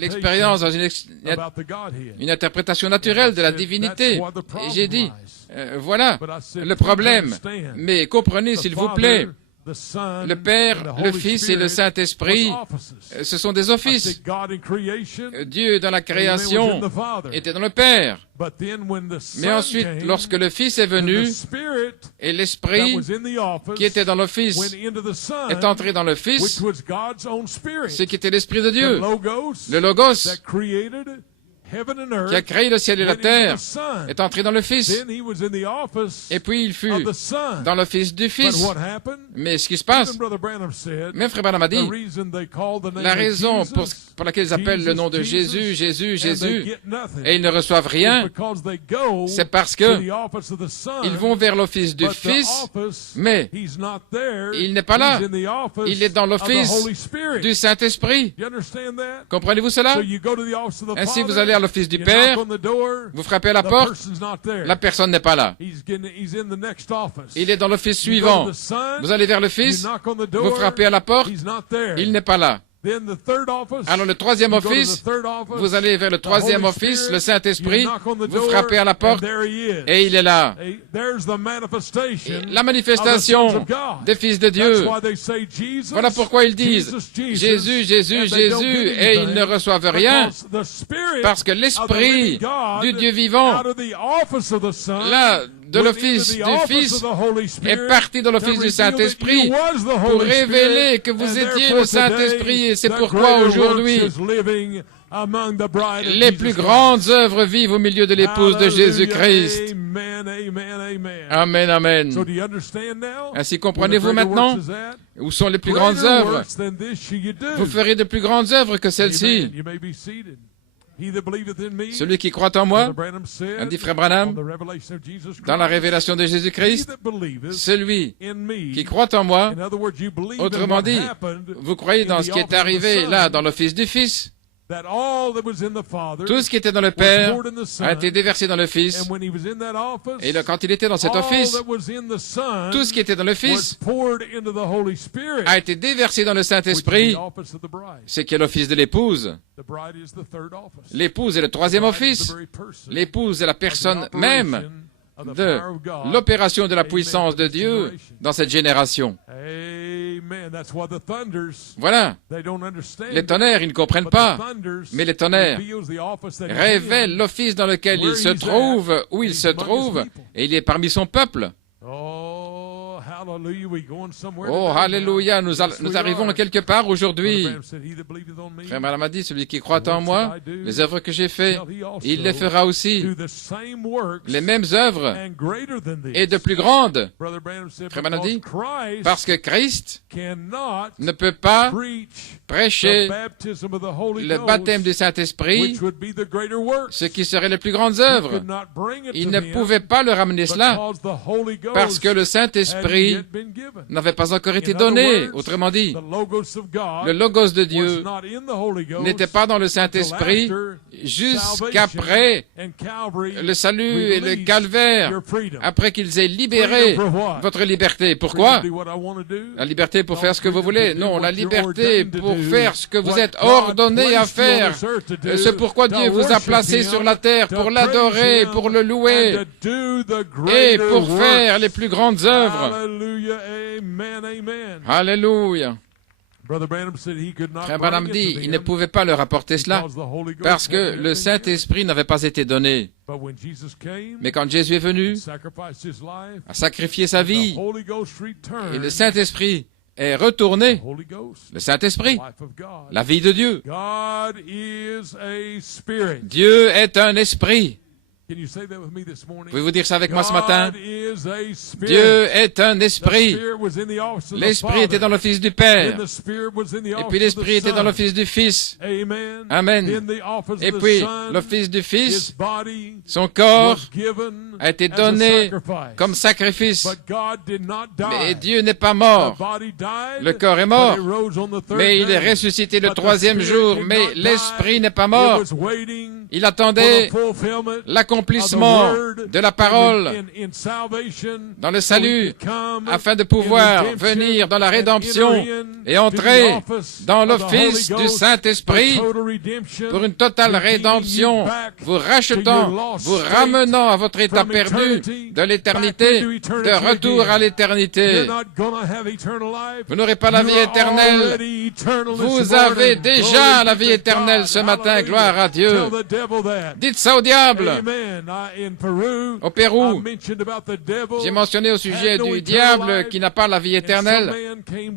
l'expérience dans une interprétation naturelle de la divinité. Et j'ai dit, voilà le problème, mais comprenez s'il vous plaît, le Père, le Fils et le Saint-Esprit, ce sont des offices. Dieu dans la création était dans le Père. Mais ensuite, lorsque le Fils est venu et l'Esprit qui était dans le Fils est entré dans le Fils, ce qui était l'Esprit de Dieu, le Logos, qui a créé le ciel et la terre, est entré dans le Fils. Et puis il fut dans le Fils du Fils. Mais ce qui se passe, même Frère Branham a dit, la raison pour laquelle ils appellent le nom de Jésus, Jésus, Jésus, et ils ne reçoivent rien, c'est parce que ils vont vers l'office du Fils, mais il n'est pas là. Il est dans l'office du Saint-Esprit. Comprenez-vous cela? Ainsi, vous allez à l'office du Père, vous frappez à la porte, la personne n'est pas là. Il est dans l'office suivant. Vous allez vers le Fils, vous frappez à la porte, il n'est pas là. Alors le troisième office, vous allez vers le troisième office, le Saint-Esprit, vous frappez à la porte et il est là. Et la manifestation des fils de Dieu. Voilà pourquoi ils disent Jésus, Jésus, Jésus, et ils ne reçoivent rien parce que l'Esprit du Dieu vivant, là, de l'office du Fils, est parti dans l'office du Saint-Esprit pour révéler que vous étiez le Saint-Esprit. Et c'est pourquoi aujourd'hui, les plus grandes œuvres vivent au milieu de l'épouse de Jésus-Christ. Amen, amen. Ainsi comprenez-vous maintenant où sont les plus grandes œuvres? Vous ferez de plus grandes œuvres que celles-ci. Celui qui croit en moi, a dit Frère Branham, dans la révélation de Jésus-Christ, celui qui croit en moi, autrement dit, vous croyez dans ce qui est arrivé là, dans l'office du Fils, tout ce qui était dans le Père a été déversé dans le Fils. Et là, quand il était dans cet office, tout ce qui était dans le Fils a été déversé dans le Saint-Esprit. C'est qui est l'office de l'épouse. L'épouse est le troisième office. L'épouse est la personne même de l'opération de la puissance de Dieu dans cette génération. Voilà. Les tonnerres, ils ne comprennent pas, mais les tonnerres révèlent l'office dans lequel il se trouve, où il se trouve, et il est parmi son peuple. Oh, alléluia, nous arrivons quelque part aujourd'hui. Frère Branham a dit, celui qui croit en moi, les œuvres que j'ai faites, il les fera aussi. Les mêmes œuvres et de plus grandes. Frère Branham a dit, parce que Christ ne peut pas prêcher le baptême du Saint-Esprit, ce qui serait les plus grandes œuvres. Il ne pouvait pas le ramener cela, parce que le Saint-Esprit n'avait pas encore été donné. Autrement dit, le Logos de Dieu n'était pas dans le Saint-Esprit jusqu'après le salut et le calvaire, après qu'ils aient libéré votre liberté. Pourquoi? La liberté pour faire ce que vous voulez. Non, la liberté pour faire ce que vous êtes ordonné à faire. C'est pourquoi Dieu vous a placé sur la terre, pour l'adorer, pour le louer et pour faire les plus grandes œuvres. Alléluia. Frère Branham dit, il ne pouvait pas leur apporter cela parce que le Saint-Esprit n'avait pas été donné. Mais quand Jésus est venu, a sacrifié sa vie, et le Saint-Esprit est retourné, le Saint-Esprit, la vie de Dieu. Dieu est un esprit. Pouvez-vous dire ça avec moi ce matin? Dieu est un esprit. L'esprit était dans l'office du Père. Et puis l'esprit était dans l'office du Fils. Amen. Et puis l'office du Fils, son corps a été donné comme sacrifice. Mais Dieu n'est pas mort. Le corps est mort. Mais il est ressuscité le troisième jour. Mais l'esprit n'est pas mort. Il attendait l'accomplissement de la parole dans le salut afin de pouvoir venir dans la rédemption et entrer dans l'office du Saint-Esprit pour une totale rédemption, vous rachetant, vous ramenant à votre état perdu de l'éternité, de retour à l'éternité. Vous n'aurez pas la vie éternelle. Vous avez déjà la vie éternelle ce matin, gloire à Dieu. Dites ça au diable. Au Pérou, j'ai mentionné au sujet du diable qui n'a pas la vie éternelle.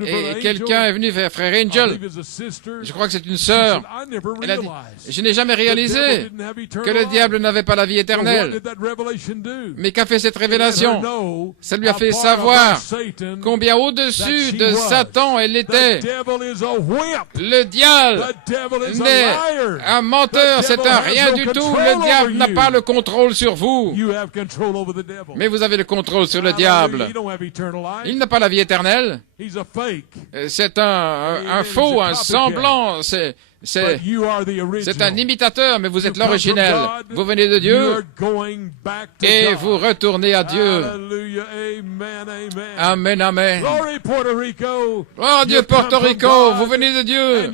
Et quelqu'un est venu vers Frère Angel. Je crois que c'est une sœur. Elle a dit, je n'ai jamais réalisé que le diable n'avait pas la vie éternelle. Mais qu'a fait cette révélation? Ça lui a fait savoir combien au-dessus de Satan elle était. Le diable n'est un menteur, c'est un rien du tout. Le diable n'a pas le contrôle sur vous. Mais vous avez le contrôle sur le diable. Il n'a pas la vie éternelle. C'est un faux, un semblant. C'est un imitateur, mais vous êtes l'originel. Vous venez de Dieu et vous retournez à Dieu. Amen, amen. Oh Dieu, Porto Rico, vous venez de Dieu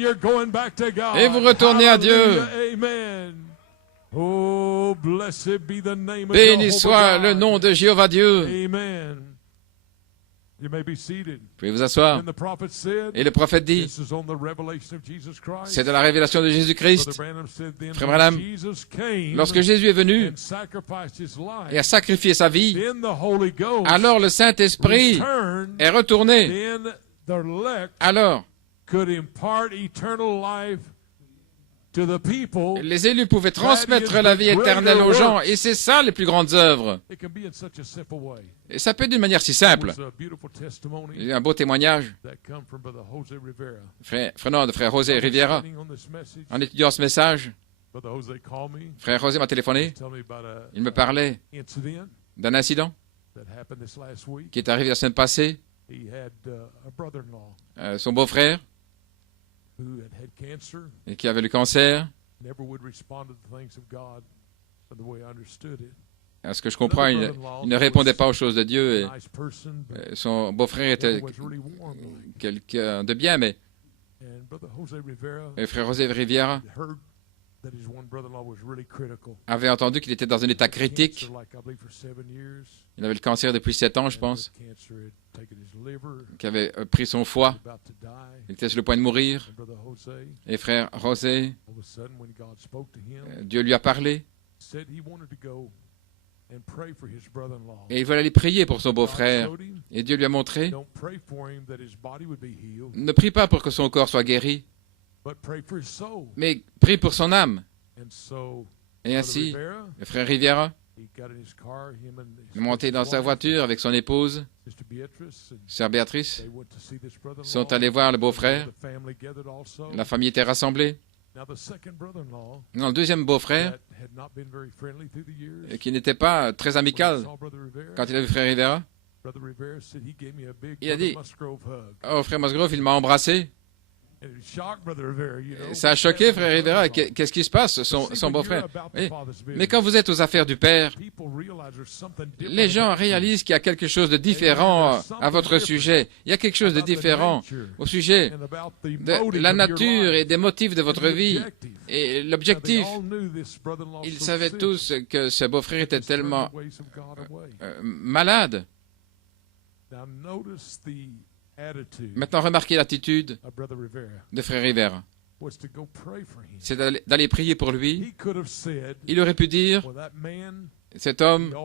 et vous retournez à Dieu. Béni soit le nom de Jéhovah Dieu. Vous pouvez vous asseoir. Et le prophète dit, c'est de la révélation de Jésus-Christ. Frère Branham, lorsque Jésus est venu et a sacrifié sa vie, alors le Saint-Esprit est retourné. Alors, les élus pouvaient transmettre la vie éternelle aux gens, et c'est ça les plus grandes œuvres. Et ça peut être d'une manière si simple. Il y a un beau témoignage. Frère José Riviera, en étudiant ce message, frère José m'a téléphoné. Il me parlait d'un incident qui est arrivé la semaine passée. Son beau-frère, et qui avait le cancer. À ce que je comprends, il ne répondait pas aux choses de Dieu. Et son beau-frère était quelqu'un de bien, mais et frère José Riviera avait entendu qu'il était dans un état critique. Il avait le cancer depuis 7 ans, je pense, qui avait pris son foie. Il était sur le point de mourir. Et frère José, Dieu lui a parlé. Et il voulait aller prier pour son beau-frère. Et Dieu lui a montré, ne prie pas pour que son corps soit guéri, mais prie pour son âme. Et ainsi, le frère Riviera est monté dans sa voiture avec son épouse, sœur Béatrice, sont allés voir le beau-frère. La famille était rassemblée. Non, le deuxième beau-frère, qui n'était pas très amical quand il a vu frère Rivera, il a dit, oh frère Musgrove, il m'a embrassé. Ça a choqué frère Rivera. Qu'est-ce qui se passe, son beau-frère? Mais quand vous êtes aux affaires du Père, les gens réalisent qu'il y a quelque chose de différent à votre sujet. Il y a quelque chose de différent au sujet de la nature et des motifs de votre vie. Et l'objectif, ils savaient tous que ce beau-frère était tellement malade. Maintenant, remarquez l'attitude de frère Rivera. C'est d'aller prier pour lui. Il aurait pu dire, cet homme,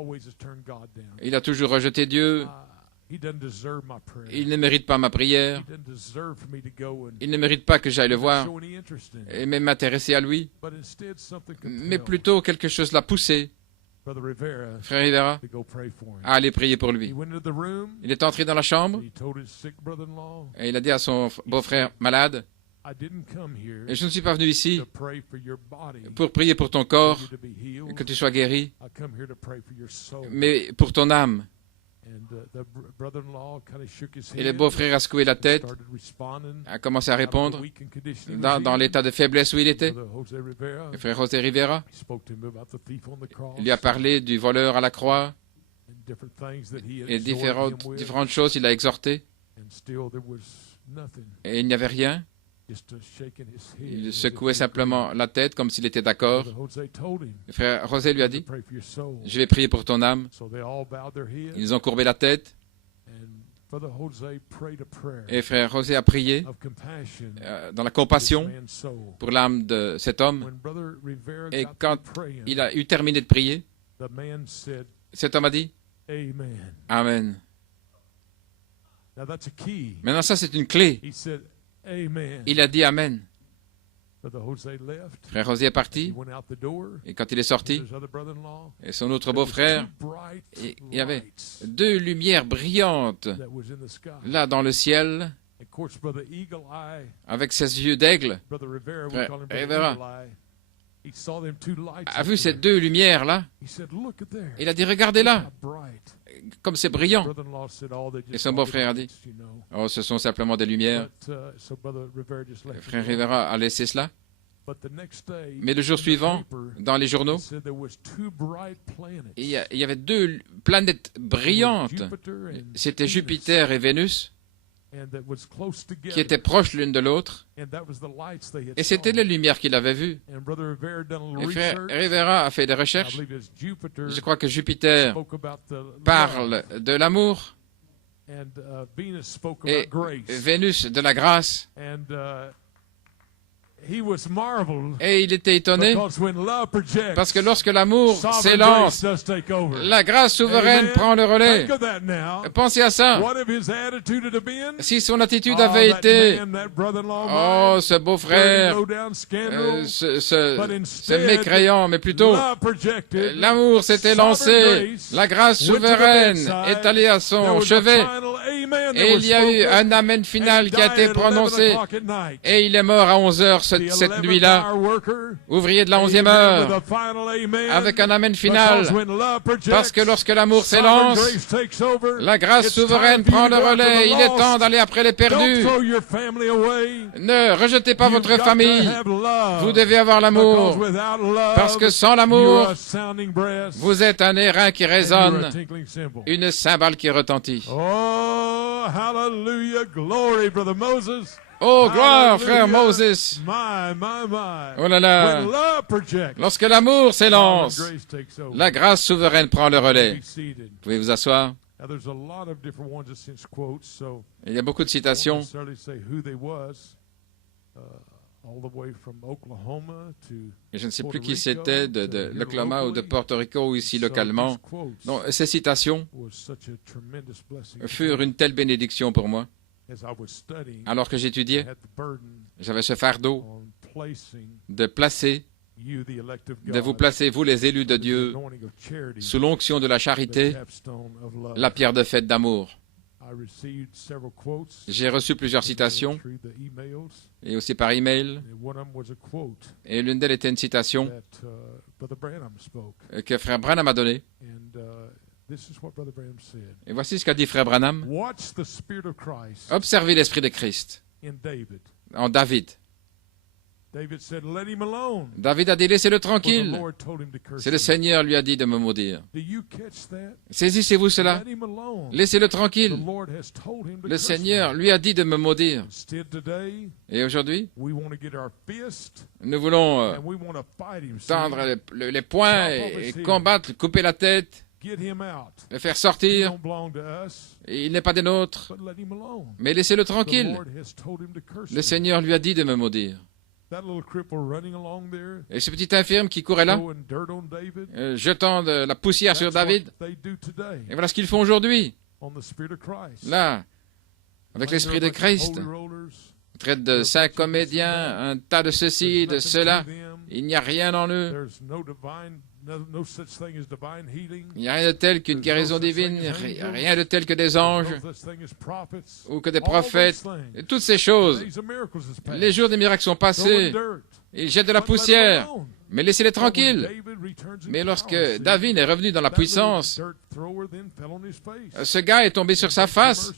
il a toujours rejeté Dieu. Il ne mérite pas ma prière. Il ne mérite pas que j'aille le voir et même m'intéresser à lui. Mais plutôt quelque chose l'a poussé, frère Rivera, à aller prier pour lui. Il est entré dans la chambre et il a dit à son beau-frère malade, et je ne suis pas venu ici pour prier pour ton corps, et que tu sois guéri, mais pour ton âme. Et le beau-frère a secoué la tête, a commencé à répondre dans l'état de faiblesse où il était. Le frère José Rivera, il lui a parlé du voleur à la croix et différentes choses, il l'a exhorté. Et il n'y avait rien. Il secouait simplement la tête comme s'il était d'accord. Le frère José lui a dit, je vais prier pour ton âme. Ils ont courbé la tête. Et frère José a prié dans la compassion pour l'âme de cet homme. Et quand il a eu terminé de prier, cet homme a dit, Amen. Maintenant, ça c'est une clé. Il a dit Amen. Frère José est parti, et quand il est sorti, et son autre beau-frère, il y avait 2 lumières brillantes là dans le ciel, avec ses yeux d'aigle. Frère Rivera a vu ces 2 lumières là. Il a dit, regardez là, comme c'est brillant. Et son beau-frère a dit, oh, ce sont simplement des lumières. Frère Rivera a laissé cela. Mais le jour suivant, dans les journaux, il y avait deux planètes brillantes. C'était Jupiter et Vénus, qui étaient proches l'une de l'autre. Et c'était les lumières qu'il avait vues. Et frère Rivera a fait des recherches. Je crois que Jupiter parle de l'amour et Vénus de la grâce. Et il était étonné parce que lorsque l'amour s'élance, la grâce souveraine prend le relais. Pensez à ça. Si son attitude avait été « Oh, ce beau frère, ce mécréant », mais plutôt « L'amour s'était lancé, la grâce souveraine est allée à son chevet. » Et il y a eu un amen final qui a été prononcé. Et il est mort à 11 heures cette nuit-là, ouvrier de la 11e heure, avec un amen final. Parce que lorsque l'amour s'élance, la grâce souveraine prend le relais. Il est temps d'aller après les perdus. Ne rejetez pas votre famille. Vous devez avoir l'amour. Parce que sans l'amour, vous êtes un airain qui résonne, une cymbale qui retentit. Oh, hallelujah, glory, brother Moses. Oh, gloire, frère Moses. Oh là là. Lorsque l'amour s'élance, la grâce souveraine prend le relais. Vous pouvez vous asseoir. Il y a beaucoup de citations. Et je ne sais plus qui c'était, de l'Oklahoma ou de Porto Rico ou ici localement. Donc, ces citations furent une telle bénédiction pour moi. Alors que j'étudiais, j'avais ce fardeau de vous placer, vous les élus de Dieu, sous l'onction de la charité, la pierre de fête d'amour. J'ai reçu plusieurs citations, et aussi par email, et l'une d'elles était une citation que frère Branham a donnée. Et voici ce qu'a dit frère Branham. Observez l'esprit de Christ en David. David a dit, laissez-le tranquille. C'est le Seigneur lui a dit de me maudire. Saisissez-vous cela? Laissez-le tranquille. Le Seigneur lui a dit de me maudire. Et aujourd'hui, nous voulons tendre les poings et combattre, couper la tête, le faire sortir. Il n'est pas des nôtres. Mais laissez-le tranquille. Le Seigneur lui a dit de me maudire. Et ce petit infirme qui courait là, jetant de la poussière sur David, et voilà ce qu'ils font aujourd'hui. Là, avec l'esprit de Christ, ils traitent de saints comédiens, un tas de ceci, de cela. Il n'y a rien en eux. Il n'y a rien de tel qu'une guérison divine, rien de tel que des anges ou que des prophètes. Et toutes ces choses, les jours des miracles sont passés. Ils jettent de la poussière, mais laissez-les tranquilles. Mais lorsque David est revenu dans la puissance, ce gars est tombé sur sa face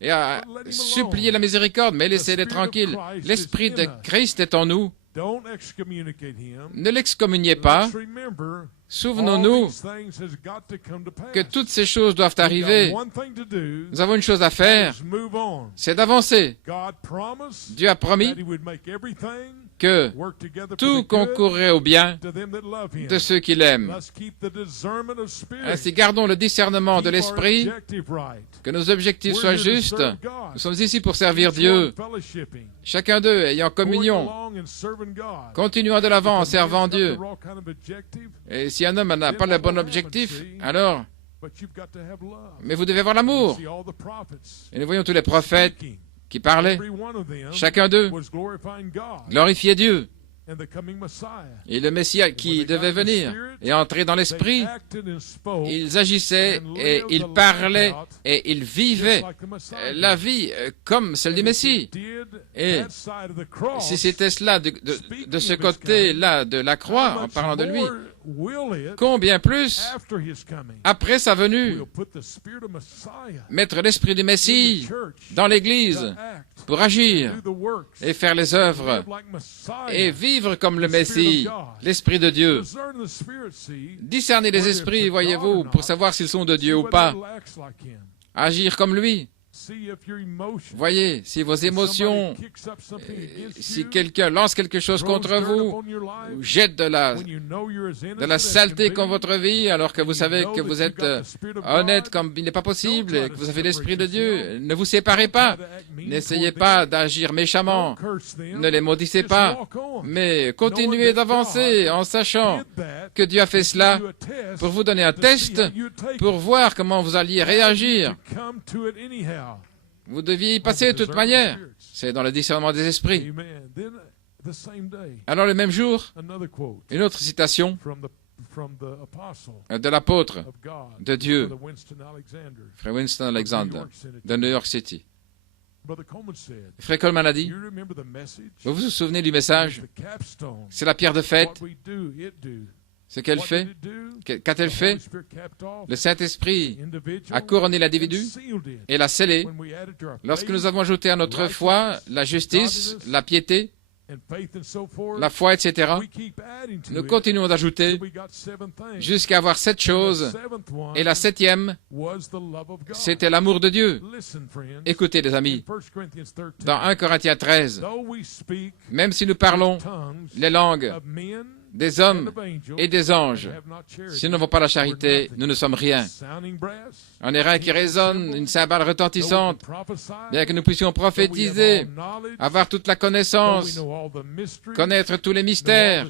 et a supplié la miséricorde, mais laissez-les tranquilles. L'Esprit de Christ est en nous. Ne l'excommuniez pas. Souvenons-nous que toutes ces choses doivent arriver. Nous avons une chose à faire, c'est d'avancer. Dieu a promis que tout concourrait au bien de ceux qui l'aiment. Ainsi, gardons le discernement de l'esprit, que nos objectifs soient justes. Nous sommes ici pour servir Dieu. Chacun d'eux ayant communion, continuant de l'avant en servant Dieu. Et si un homme n'a pas le bon objectif, alors... Mais vous devez avoir l'amour. Et nous voyons tous les prophètes qui parlaient. Chacun d'eux glorifiait Dieu. Et le Messie qui devait venir et entrer dans l'esprit, ils agissaient et ils parlaient et ils vivaient la vie comme celle du Messie. Et si c'était cela de ce côté-là de la croix, en parlant de lui, combien plus, après sa venue, mettre l'esprit du Messie dans l'Église pour agir et faire les œuvres et vivre comme le Messie, l'Esprit de Dieu. Discerner les esprits, voyez-vous, pour savoir s'ils sont de Dieu ou pas. Agir comme lui. Voyez, si vos émotions, si quelqu'un lance quelque chose contre vous, ou jette de la saleté contre votre vie, alors que vous savez que vous êtes honnête comme il n'est pas possible, et que vous avez l'Esprit de Dieu, ne vous séparez pas. N'essayez pas d'agir méchamment. Ne les maudissez pas. Mais continuez d'avancer en sachant que Dieu a fait cela pour vous donner un test, pour voir comment vous alliez réagir. Vous deviez y passer de toute manière. C'est dans le discernement des esprits. Alors le même jour, une autre citation de l'apôtre de Dieu, Frère Winston Alexander, de New York City. Frère Coleman a dit, vous vous souvenez du message? C'est la pierre de fête. Ce qu'elle fait, qu'a-t-elle fait? Le Saint-Esprit a couronné l'individu et l'a scellé lorsque nous avons ajouté à notre foi la justice, la piété, la foi, etc. Nous continuons d'ajouter jusqu'à avoir 7 choses. Et la 7e, c'était l'amour de Dieu. Écoutez, les amis, dans 1 Corinthiens 13, même si nous parlons les langues des hommes et des anges, si nous n'avons pas la charité, nous ne sommes rien. Un airain qui résonne, une cymbale retentissante, bien que nous puissions prophétiser, avoir toute la connaissance, connaître tous les mystères,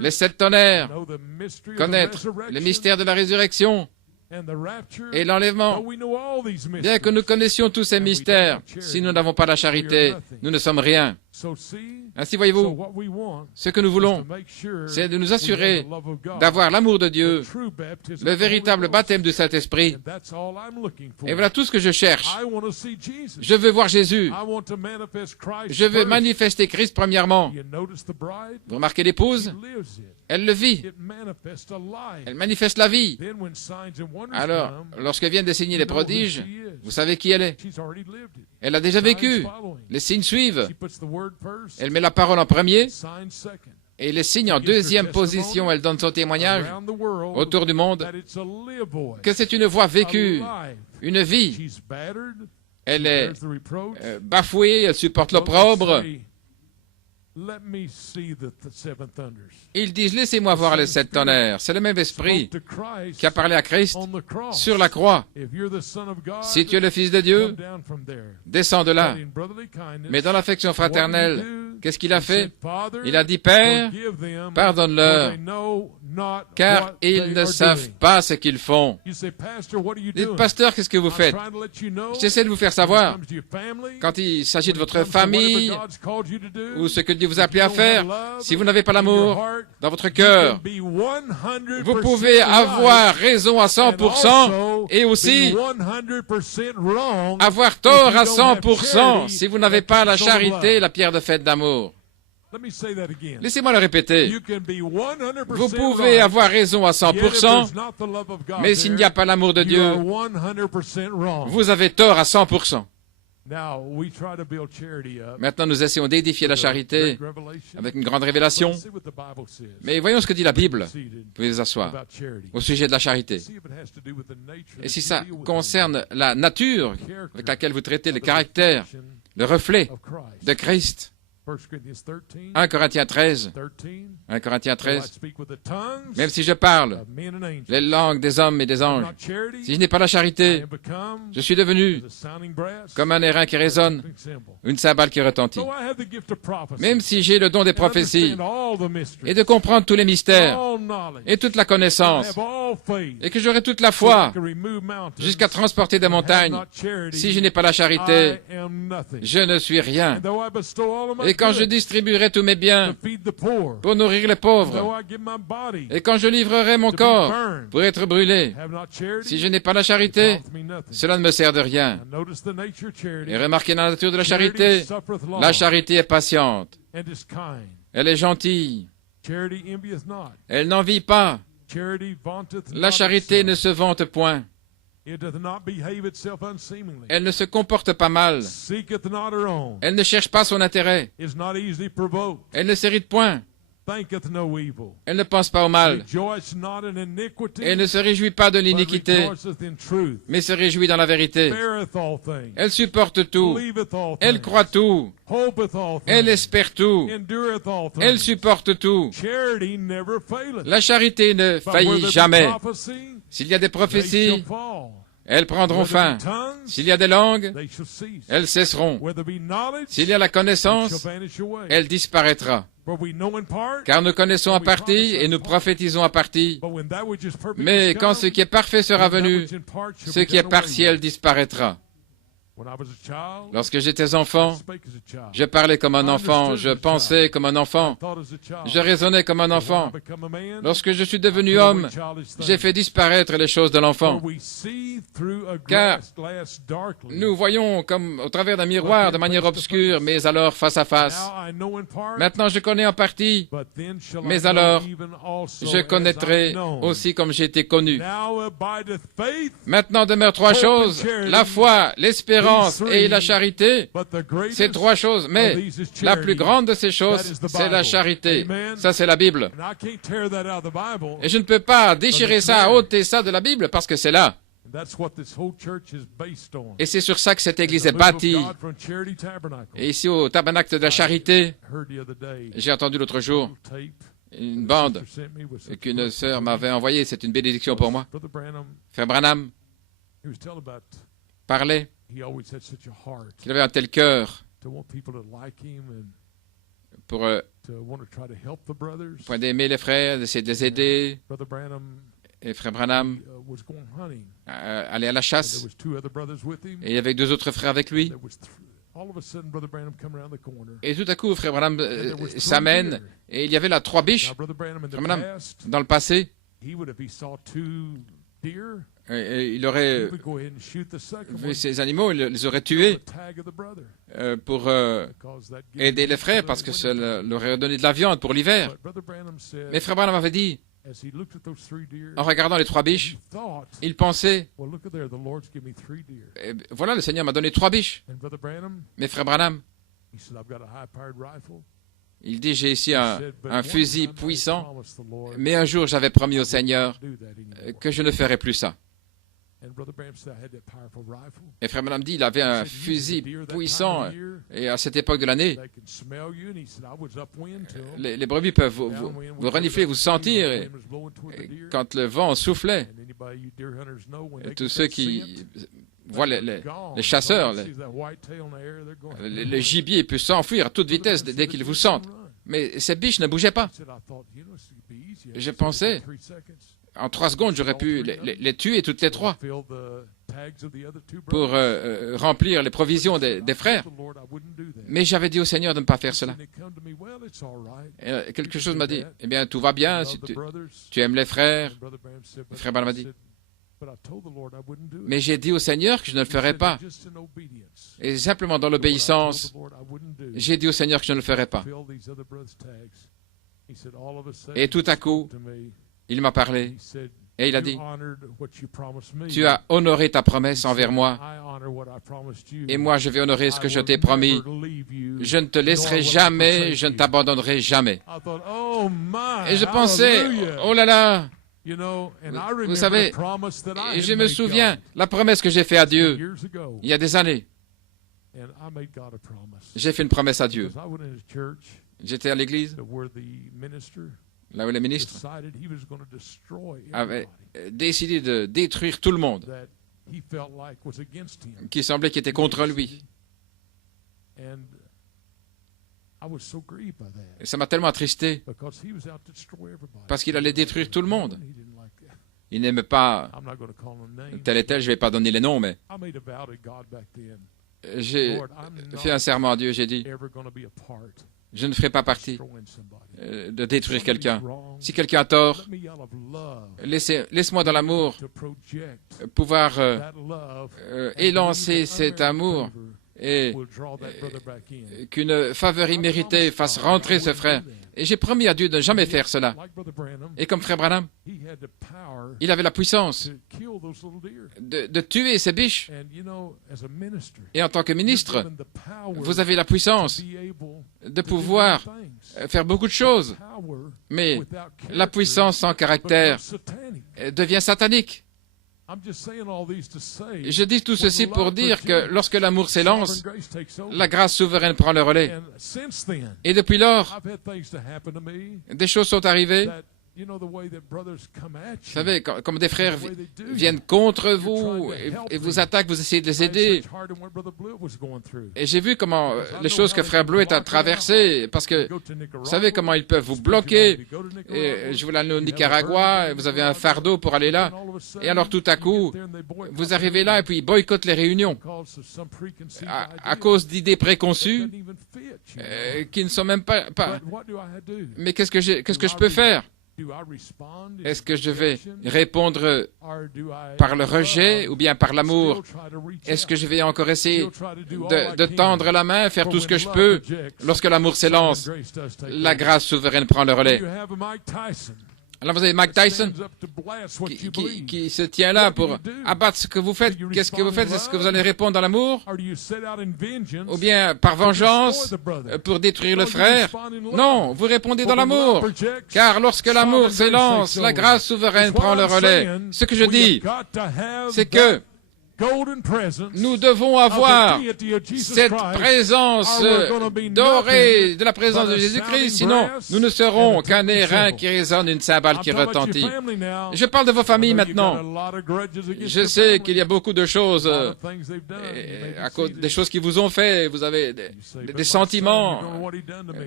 les 7 tonnerres, connaître les mystères de la résurrection et l'enlèvement. Bien que nous connaissions tous ces mystères, si nous n'avons pas la charité, nous ne sommes rien. Ainsi, voyez-vous, ce que nous voulons, c'est de nous assurer d'avoir l'amour de Dieu, le véritable baptême du Saint-Esprit. Et voilà tout ce que je cherche. Je veux voir Jésus. Je veux manifester Christ premièrement. Vous remarquez l'épouse? Elle le vit. Elle manifeste la vie. Alors, lorsque viennent des signes et les prodiges, vous savez qui elle est. Elle a déjà vécu. Les signes suivent. Elle met la parole en premier et les signes en deuxième position. Elle donne son témoignage autour du monde que c'est une voie vécue, une vie. Elle est bafouée, elle supporte l'opprobre. Ils disent, laissez-moi voir les 7 tonnerres. C'est le même esprit qui a parlé à Christ sur la croix. Si tu es le Fils de Dieu, descends de là. Mais dans l'affection fraternelle, qu'est-ce qu'il a fait? Il a dit, Père, pardonne-leur, car ils ne savent pas ce qu'ils font. Dites, pasteur, qu'est-ce que vous faites? J'essaie de vous faire savoir, quand il s'agit de votre famille, ou ce que Dieu vous a appelé à faire, si vous n'avez pas l'amour dans votre cœur, vous pouvez avoir raison à 100% et aussi avoir tort à 100% si vous n'avez pas la charité, la pierre de fête d'amour. Laissez-moi le répéter. Vous pouvez avoir raison à 100%, mais s'il n'y a pas l'amour de Dieu, vous avez tort à 100%. Maintenant, nous essayons d'édifier la charité avec une grande révélation. Mais voyons ce que dit la Bible. Vous pouvez vous asseoir au sujet de la charité. Et si ça concerne la nature avec laquelle vous traitez le caractère, le reflet de Christ. 1 Corinthiens 13. 1 Corinthiens 13. Même si je parle les langues des hommes et des anges, si je n'ai pas la charité, je suis devenu comme un airain qui résonne, une cymbale qui retentit. Même si j'ai le don des prophéties et de comprendre tous les mystères et toute la connaissance et que j'aurai toute la foi jusqu'à transporter des montagnes, si je n'ai pas la charité, je ne suis rien. Et quand je distribuerai tous mes biens pour nourrir les pauvres, et quand je livrerai mon corps pour être brûlé, si je n'ai pas la charité, cela ne me sert de rien. Et remarquez la nature de la charité est patiente, elle est gentille, Elle n'envie pas. La charité ne se vante point. Elle ne se comporte pas mal. Elle ne cherche pas son intérêt. Elle ne s'irrite point. Elle ne pense pas au mal. Elle ne se réjouit pas de l'iniquité, mais se réjouit dans la vérité. Elle supporte tout. Elle croit tout. Elle espère tout. Elle supporte tout. La charité ne faillit jamais. S'il y a des prophéties, elles prendront fin. S'il y a des langues, elles cesseront. S'il y a la connaissance, elle disparaîtra. Car nous connaissons en partie et nous prophétisons en partie. Mais quand ce qui est parfait sera venu, ce qui est partiel disparaîtra. Lorsque j'étais enfant, je parlais comme un enfant, je pensais comme un enfant, je raisonnais comme un enfant. Lorsque je suis devenu homme, j'ai fait disparaître les choses de l'enfant. Car nous voyons comme au travers d'un miroir de manière obscure, mais alors face à face. Maintenant je connais en partie, mais alors je connaîtrai aussi comme j'ai été connu. Maintenant demeurent trois choses, la foi, l'espérance, et la charité, c'est trois choses, mais la plus grande de ces choses, c'est la charité. Ça, c'est la Bible. Et je ne peux pas déchirer ça, ôter ça de la Bible, parce que c'est là. Et c'est sur ça que cette Église est bâtie. Et ici, au tabernacle de la charité, j'ai entendu l'autre jour une bande qu'une sœur m'avait envoyée. C'est une bénédiction pour moi. Frère Branham parlait qu'il avait un tel cœur pour d'aimer les frères, d'essayer de les aider. Et Frère Branham allait à la chasse. Et il y avait deux autres frères avec lui. Et tout à coup, Frère Branham s'amène. Et il y avait là 3 biches. Frère Branham, dans le passé, il aurait vu ces animaux, il les aurait tués pour aider les frères parce que ça leur aurait donné de la viande pour l'hiver. Mais Frère Branham avait dit, en regardant les 3 biches, il pensait, voilà, le Seigneur m'a donné 3 biches. Mais Frère Branham, il dit, j'ai ici un fusil puissant, mais un jour j'avais promis au Seigneur que je ne ferais plus ça. Et Frère Branham dit, il avait un fusil puissant, et à cette époque de l'année, les brebis peuvent vous renifler, vous sentir, et quand le vent soufflait, et tous ceux qui voient les chasseurs, le gibier peut s'enfuir à toute vitesse dès qu'ils vous sentent. Mais ces biches ne bougeaient pas. Je pensais, en 3 secondes, j'aurais pu les tuer toutes les 3 pour remplir les provisions des frères. Mais j'avais dit au Seigneur de ne pas faire cela. Et quelque chose m'a dit, eh bien, tout va bien, si tu aimes les frères. Le frère Branham m'a dit, mais j'ai dit au Seigneur que je ne le ferais pas. Et simplement dans l'obéissance, j'ai dit au Seigneur que je ne le ferais pas. Et tout à coup, il m'a parlé et il a dit, tu as honoré ta promesse envers moi et moi je vais honorer ce que je t'ai promis. Je ne te laisserai jamais, je ne t'abandonnerai jamais. Et je pensais, oh là là, vous savez, et je me souviens, la promesse que j'ai faite à Dieu il y a des années. J'ai fait une promesse à Dieu. J'étais à l'église, là où le ministre avait décidé de détruire tout le monde qui semblait qu'il était contre lui. Et ça m'a tellement attristé parce qu'il allait détruire tout le monde. Il n'aimait pas tel et tel, je ne vais pas donner les noms, mais j'ai fait un serment à Dieu, j'ai dit, je ne ferai pas partie de détruire quelqu'un. Si quelqu'un a tort, laisse-moi dans l'amour pouvoir élancer cet amour et qu'une faveur imméritée fasse rentrer ce frère. Et j'ai promis à Dieu de ne jamais faire cela. Et comme frère Branham, il avait la puissance de tuer ces biches. Et en tant que ministre, vous avez la puissance de pouvoir faire beaucoup de choses. Mais la puissance sans caractère devient satanique. Je dis tout ceci pour dire que lorsque l'amour s'élance, la grâce souveraine prend le relais. Et depuis lors, des choses sont arrivées. Vous savez, comme des frères viennent contre vous et vous attaquent, vous essayez de les aider. Et j'ai vu comment les choses que frère Bleuet a traversées, parce que vous savez comment ils peuvent vous bloquer. Et je voulais aller au Nicaragua, et vous avez un fardeau pour aller là. Et alors tout à coup, vous arrivez là et puis ils boycottent les réunions à cause d'idées préconçues qui ne sont même pas... Mais qu'est-ce que je peux faire? Est-ce que je vais répondre par le rejet ou bien par l'amour? Est-ce que je vais encore essayer de tendre la main, faire tout ce que je peux? Lorsque l'amour s'élance, la grâce souveraine prend le relais. Alors vous avez Mike Tyson qui se tient là pour abattre ce que vous faites. Qu'est-ce que vous faites? Est-ce que vous allez répondre dans l'amour? Ou bien par vengeance pour détruire le frère? Non, vous répondez dans l'amour. Car lorsque l'amour s'élance, la grâce souveraine prend le relais. Ce que je dis, c'est que nous devons avoir cette présence dorée de la présence de Jésus-Christ, sinon nous ne serons qu'un airain qui résonne, une cymbale qui retentit. Je parle de vos familles maintenant. Je sais qu'il y a beaucoup de choses, à cause des choses qui vous ont fait, vous avez des sentiments.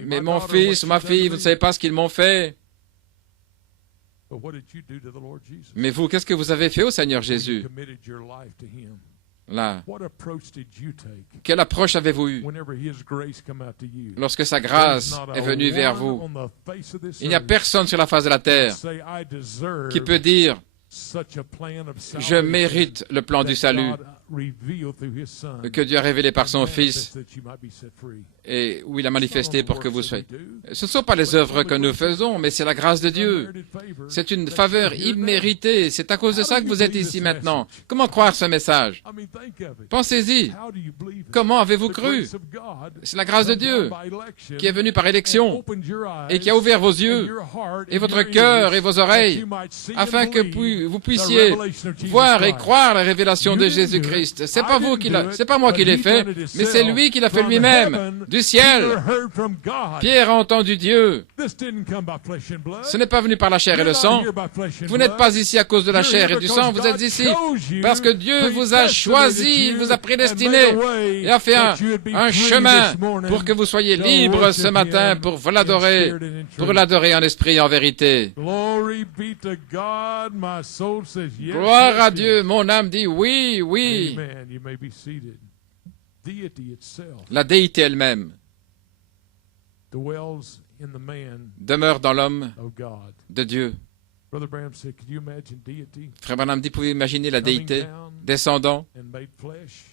Mais mon fils, ma fille, vous ne savez pas ce qu'ils m'ont fait. Mais vous, qu'est-ce que vous avez fait au Seigneur Jésus? Là, quelle approche avez-vous eue lorsque sa grâce est venue vers vous? Il n'y a personne sur la face de la terre qui peut dire « Je mérite le plan du salut que Dieu a révélé par son Fils et où il a manifesté pour que vous soyez. » Ce ne sont pas les œuvres que nous faisons, mais c'est la grâce de Dieu. C'est une faveur imméritée. C'est à cause de ça que vous êtes ici maintenant. Comment croire ce message? Pensez-y. Comment avez-vous cru? C'est la grâce de Dieu qui est venue par élection et qui a ouvert vos yeux et votre cœur et vos oreilles afin que vous puissiez voir et croire la révélation de Jésus-Christ. C'est pas vous c'est pas moi qui l'ai fait, mais c'est lui qui l'a fait lui-même, du ciel. Pierre a entendu Dieu. Ce n'est pas venu par la chair et le sang. Vous n'êtes pas ici à cause de la chair et du sang, vous êtes ici parce que Dieu vous a choisi, il vous a prédestiné et a fait un chemin pour que vous soyez libres ce matin pour l'adorer en esprit et en vérité. Gloire à Dieu, mon âme dit oui, oui. La déité elle-même demeure dans l'homme de Dieu. Frère Branham dit, pouvez-vous imaginer la déité descendant,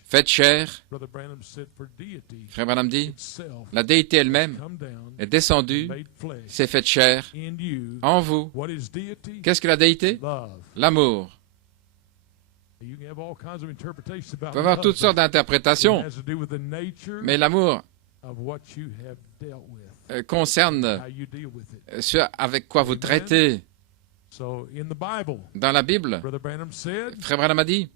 faite chair? Frère Branham dit, la déité elle-même est descendue, s'est faite chair en vous. Qu'est-ce que la déité? L'amour. Vous pouvez avoir toutes sortes d'interprétations, mais l'amour concerne ce avec quoi vous traitez. Dans la Bible, Frère Branham a dit,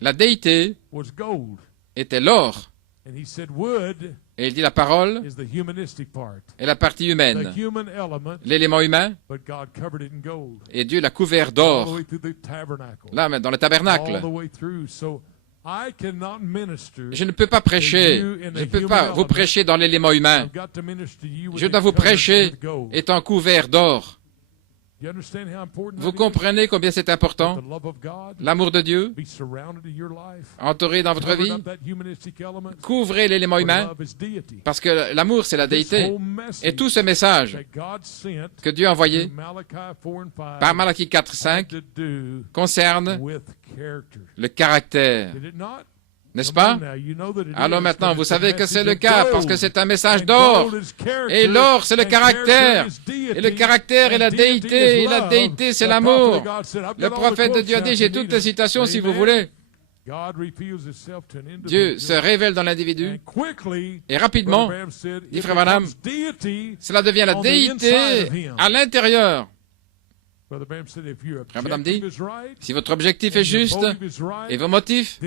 la déité était l'or. Et il dit la parole est la partie humaine, l'élément humain, et Dieu l'a couvert d'or, là, dans le tabernacle. Je ne peux pas prêcher, je ne peux pas vous prêcher dans l'élément humain. Je dois vous prêcher étant couvert d'or. Vous comprenez combien c'est important, l'amour de Dieu, entouré dans votre vie. Couvrez l'élément humain, parce que l'amour, c'est la déité. Et tout ce message que Dieu a envoyé par Malachie 4, 5 concerne le caractère. N'est-ce pas? Alors maintenant, vous savez que c'est le cas parce que c'est un message d'or. Et l'or, c'est le caractère. Et le caractère est la déité. Et la déité, c'est l'amour. Le prophète de Dieu a dit, j'ai toutes les citations si vous voulez. Dieu se révèle dans l'individu. Et rapidement, dit Frère Branham, cela devient la déité à l'intérieur. Frère Branham dit, si votre objectif est juste et vos motifs,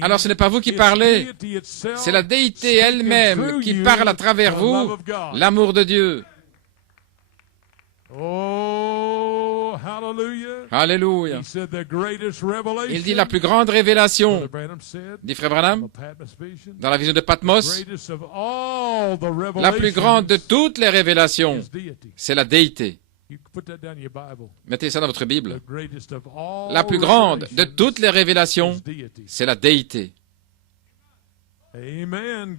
alors ce n'est pas vous qui parlez, c'est la déité elle-même qui parle à travers vous, l'amour de Dieu. Alléluia. Il dit la plus grande révélation, dit Frère Branham, dans la vision de Patmos, la plus grande de toutes les révélations, c'est la déité. Mettez ça dans votre Bible. La plus grande de toutes les révélations, c'est la déité. Amen.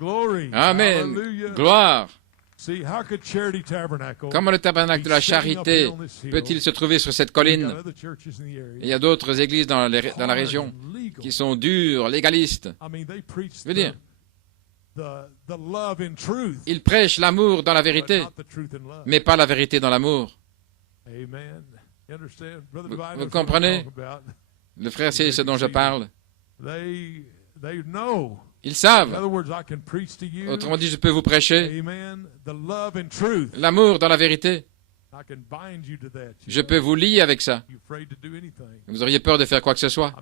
Gloire. Comment le tabernacle de la charité peut-il se trouver sur cette colline? Il y a d'autres églises dans la région qui sont dures, légalistes. Je veux dire, ils prêchent l'amour dans la vérité, mais pas la vérité dans l'amour. Vous comprenez? Le frère sait ce dont je parle. Ils savent. Autrement dit, je peux vous prêcher l'amour dans la vérité. Je peux vous lier avec ça. Vous auriez peur de faire quoi que ce soit.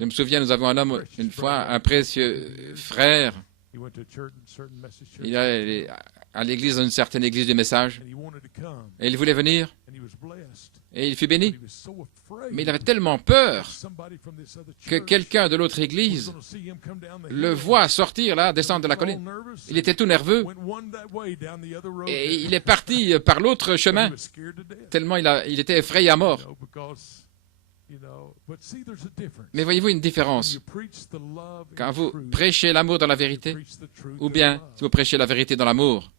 Je me souviens, nous avons un homme, une fois, un précieux frère. Il allait à l'église, dans une certaine église du message. Et il voulait venir. Et il fut béni. Mais il avait tellement peur que quelqu'un de l'autre église le voit sortir là, descendre de la colline. Il était tout nerveux. Et il est parti par l'autre chemin, tellement il était effrayé à mort. Mais voyez-vous une différence quand vous prêchez l'amour dans la vérité, ou bien si vous prêchez la vérité dans l'amour.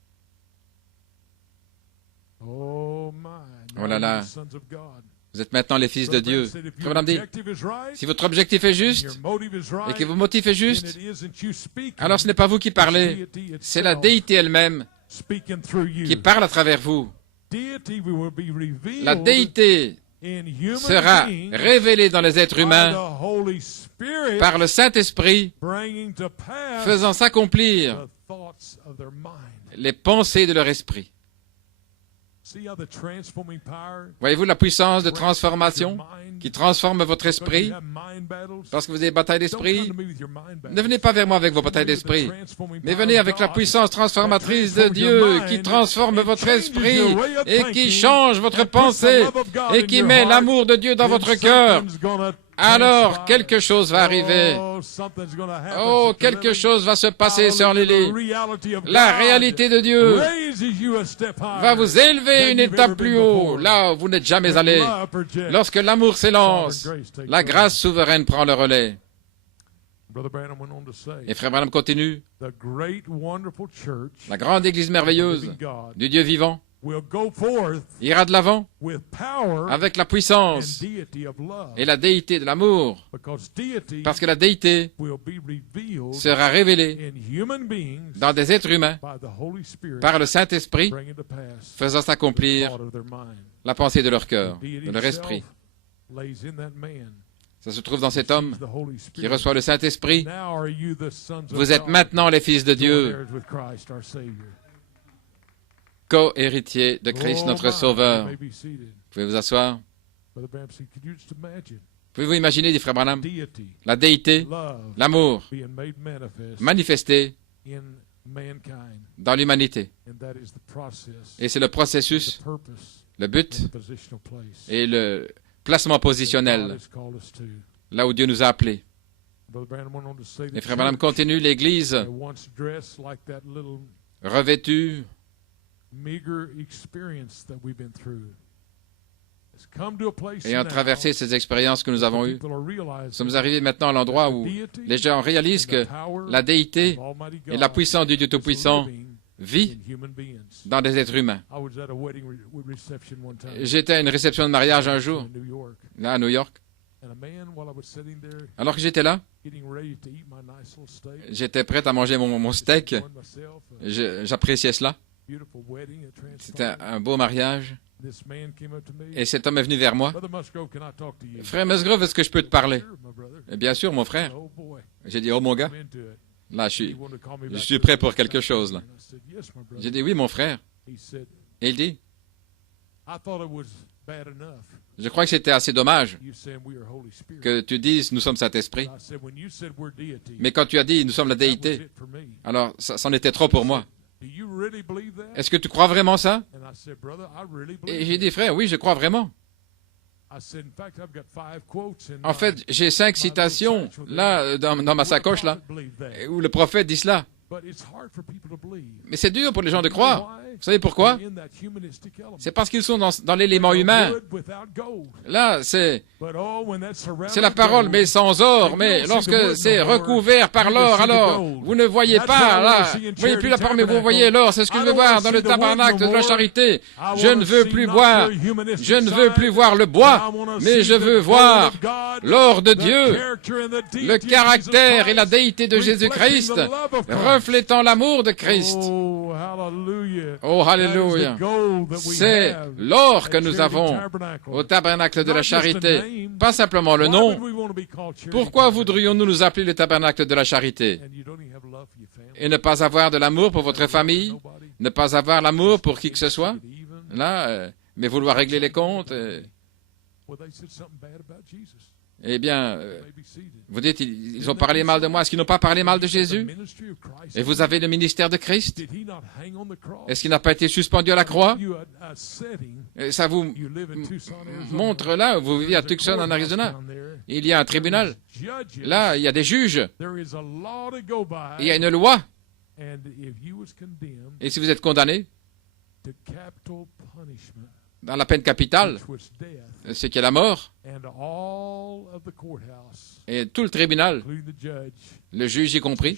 Oh là là, vous êtes maintenant les fils de Dieu. Frère Branham dit, si votre objectif est juste et que vos motifs sont justes, alors ce n'est pas vous qui parlez, c'est la déité elle-même qui parle à travers vous. La déité sera révélée dans les êtres humains par le Saint-Esprit, faisant s'accomplir les pensées de leur esprit. Voyez-vous la puissance de transformation qui transforme votre esprit? Parce que vous avez des batailles d'esprit, ne venez pas vers moi avec vos batailles d'esprit, mais venez avec la puissance transformatrice de Dieu qui transforme votre esprit et qui change votre pensée et qui met l'amour de Dieu dans votre cœur. Alors, quelque chose va arriver. Oh, quelque chose va se passer, Sœur Lily. La réalité de Dieu va vous élever une étape plus haut, là où vous n'êtes jamais allé. Lorsque l'amour s'élance, la grâce souveraine prend le relais. Et Frère Branham continue. La grande église merveilleuse du Dieu vivant ira de l'avant avec la puissance et la déité de l'amour, parce que la déité sera révélée dans des êtres humains par le Saint-Esprit, faisant s'accomplir la pensée de leur cœur, de leur esprit. Ça se trouve dans cet homme qui reçoit le Saint-Esprit. Vous êtes maintenant les fils de Dieu, co-héritier de Christ, notre Sauveur. Vous pouvez vous asseoir. Pouvez-vous imaginer, dit Frère Branham, la déité, l'amour, manifesté dans l'humanité. Et c'est le processus, le but et le placement positionnel, là où Dieu nous a appelés. Et Frère Branham continue, l'Église revêtue ayant traversé ces expériences que nous avons eues, nous sommes arrivés maintenant à l'endroit où les gens réalisent que la déité et la puissance du Dieu Tout-Puissant vit dans des êtres humains. J'étais à une réception de mariage un jour, là à New York, Alors que j'étais là, j'étais prêt à manger mon steak. J'appréciais cela. C'était un beau mariage. Et cet homme est venu vers moi. Frère Musgrove, est-ce que je peux te parler? Et bien sûr, mon frère. J'ai dit, oh mon gars, là, je suis prêt pour quelque chose. Là. J'ai dit, oui, mon frère. Et il dit, je crois que c'était assez dommage que tu dises, nous sommes Saint-Esprit. Mais quand tu as dit, nous sommes la déité, alors ça c'en était trop pour moi. Est-ce que tu crois vraiment ça? Et j'ai dit, frère, oui, je crois vraiment. En fait, j'ai 5 citations là dans ma sacoche là où le prophète dit cela. Mais c'est dur pour les gens de croire. Vous savez pourquoi? C'est parce qu'ils sont dans l'élément humain. Là, c'est la parole, mais sans or. Mais lorsque c'est recouvert par l'or, alors vous ne voyez pas, là, vous ne voyez plus la parole, mais vous voyez l'or. C'est ce que je veux voir dans le tabernacle de la charité. Je ne veux plus voir, je ne veux plus voir le bois, mais je veux voir l'or de Dieu, le caractère et la déité de Jésus-Christ, reflétant l'amour de Christ. Oh, alléluia. C'est l'or que nous avons au tabernacle de la charité, pas simplement le nom. Pourquoi voudrions-nous nous appeler le tabernacle de la charité et ne pas avoir de l'amour pour votre famille, ne pas avoir l'amour pour qui que ce soit, là, mais vouloir régler les comptes? Eh bien, vous dites, ils ont parlé mal de moi. Est-ce qu'ils n'ont pas parlé mal de Jésus? Et vous avez le ministère de Christ? Est-ce qu'il n'a pas été suspendu à la croix? Et ça vous montre là, vous vivez à Tucson, en Arizona. Il y a un tribunal. Là, il y a des juges. Il y a une loi. Et si vous êtes condamné dans la peine capitale, ce qui est la mort, et tout le tribunal, le juge y compris,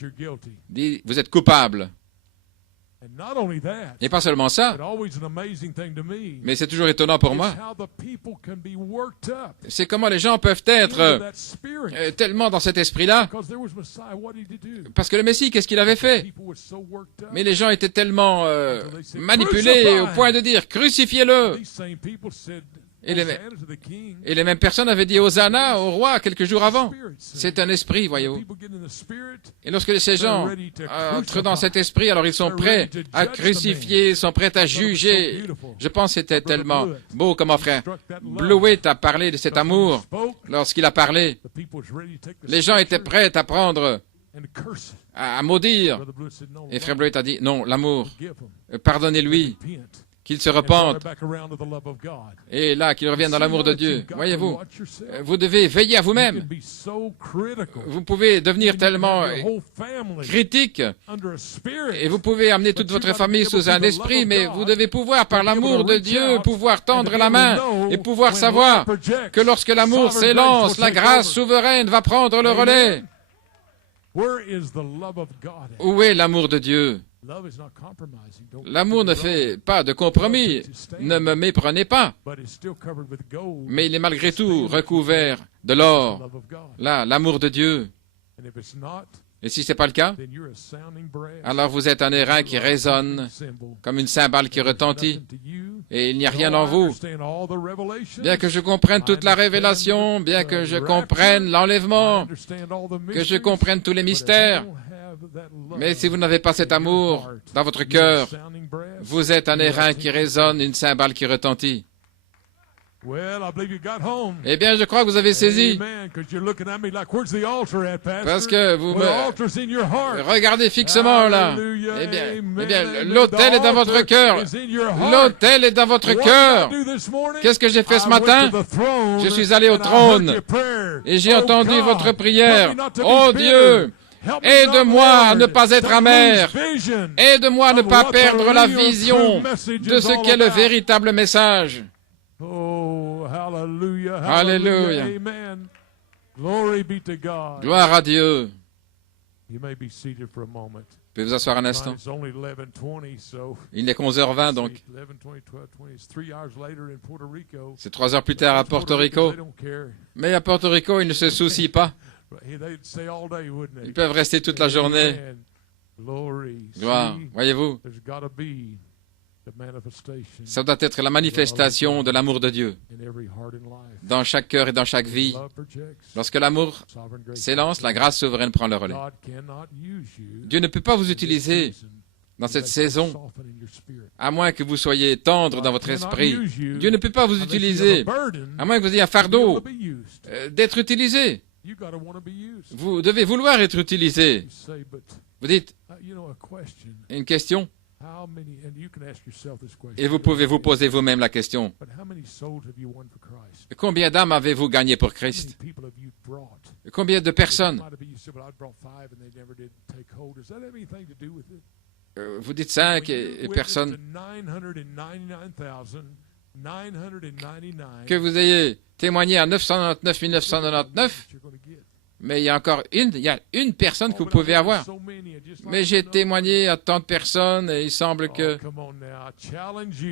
dit, vous êtes coupable. Et pas seulement ça, mais c'est toujours étonnant pour moi, c'est comment les gens peuvent être tellement dans cet esprit-là, parce que le Messie, qu'est-ce qu'il avait fait? Mais les gens étaient tellement manipulés au point de dire, crucifiez-le. Et les mêmes personnes avaient dit Hosanna au roi quelques jours avant. C'est un esprit, voyez-vous. Et lorsque ces gens entrent dans cet esprit, alors ils sont prêts à crucifier, ils sont prêts à juger. Je pense que c'était tellement beau comme mon frère Blewett a parlé de cet amour. Lorsqu'il a parlé, les gens étaient prêts à prendre, à maudire. Et frère Blewett a dit, non, l'amour, pardonnez-lui. Qu'il se repente, et là, qu'il revienne dans l'amour de Dieu. Voyez-vous, vous devez veiller à vous-même. Vous pouvez devenir tellement critique, et vous pouvez amener toute votre famille sous un esprit, mais vous devez pouvoir, par l'amour de Dieu, pouvoir tendre la main, et pouvoir savoir que lorsque l'amour s'élance, la grâce souveraine va prendre le relais. Où est l'amour de Dieu? L'amour ne fait pas de compromis. Ne me méprenez pas. Mais il est malgré tout recouvert de l'or. Là, l'amour de Dieu. Et si ce n'est pas le cas, alors vous êtes un airain qui résonne comme une cymbale qui retentit. Et il n'y a rien en vous. Bien que je comprenne toute la révélation, bien que je comprenne l'enlèvement, que je comprenne tous les mystères, mais si vous n'avez pas cet amour dans votre cœur, vous êtes un airain qui résonne, une cymbale qui retentit. Eh bien, je crois que vous avez saisi. Parce que vous me regardez fixement là. Eh bien, l'autel est dans votre cœur. L'autel est dans votre cœur. Qu'est-ce que j'ai fait ce matin? Je suis allé au trône et j'ai entendu votre prière. Oh Dieu! Aide-moi à ne pas être amer. Aide-moi à ne pas perdre la vision de ce qu'est le véritable message. Alléluia. Gloire à Dieu. Pouvez vous asseoir un instant. Il n'est qu'11h20, donc c'est 3 heures plus tard à Porto Rico. Mais à Porto Rico, ils ne se soucient pas. Ils peuvent rester toute la journée. Gloire, voyez-vous, ça doit être la manifestation de l'amour de Dieu dans chaque cœur et dans chaque vie. Lorsque l'amour s'élance, la grâce souveraine prend le relais. Dieu ne peut pas vous utiliser dans cette saison, à moins que vous soyez tendre dans votre esprit. Dieu ne peut pas vous utiliser, à moins que vous ayez un fardeau d'être utilisé. Vous devez vouloir être utilisé. Vous dites, une question, et vous pouvez vous poser vous-même la question. Combien d'âmes avez-vous gagné pour Christ? Combien de personnes? Vous dites 5 et personne. Que vous ayez témoigné à 999 999, mais il y a une personne que vous pouvez avoir. Mais j'ai témoigné à tant de personnes et il semble que...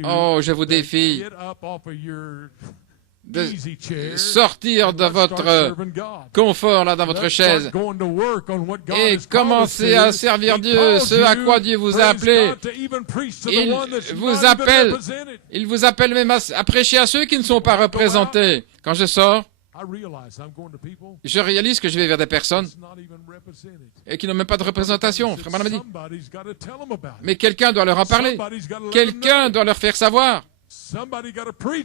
Oh, je vous défie de sortir de votre confort là dans votre chaise et commencer à servir Dieu, ce à quoi Dieu vous a appelé. Il vous appelle même à prêcher à ceux qui ne sont pas représentés. Quand je sors, je réalise que je vais vers des personnes et qui n'ont même pas de représentation. Frère Branham dit. Mais quelqu'un doit leur en parler. Quelqu'un doit leur faire savoir.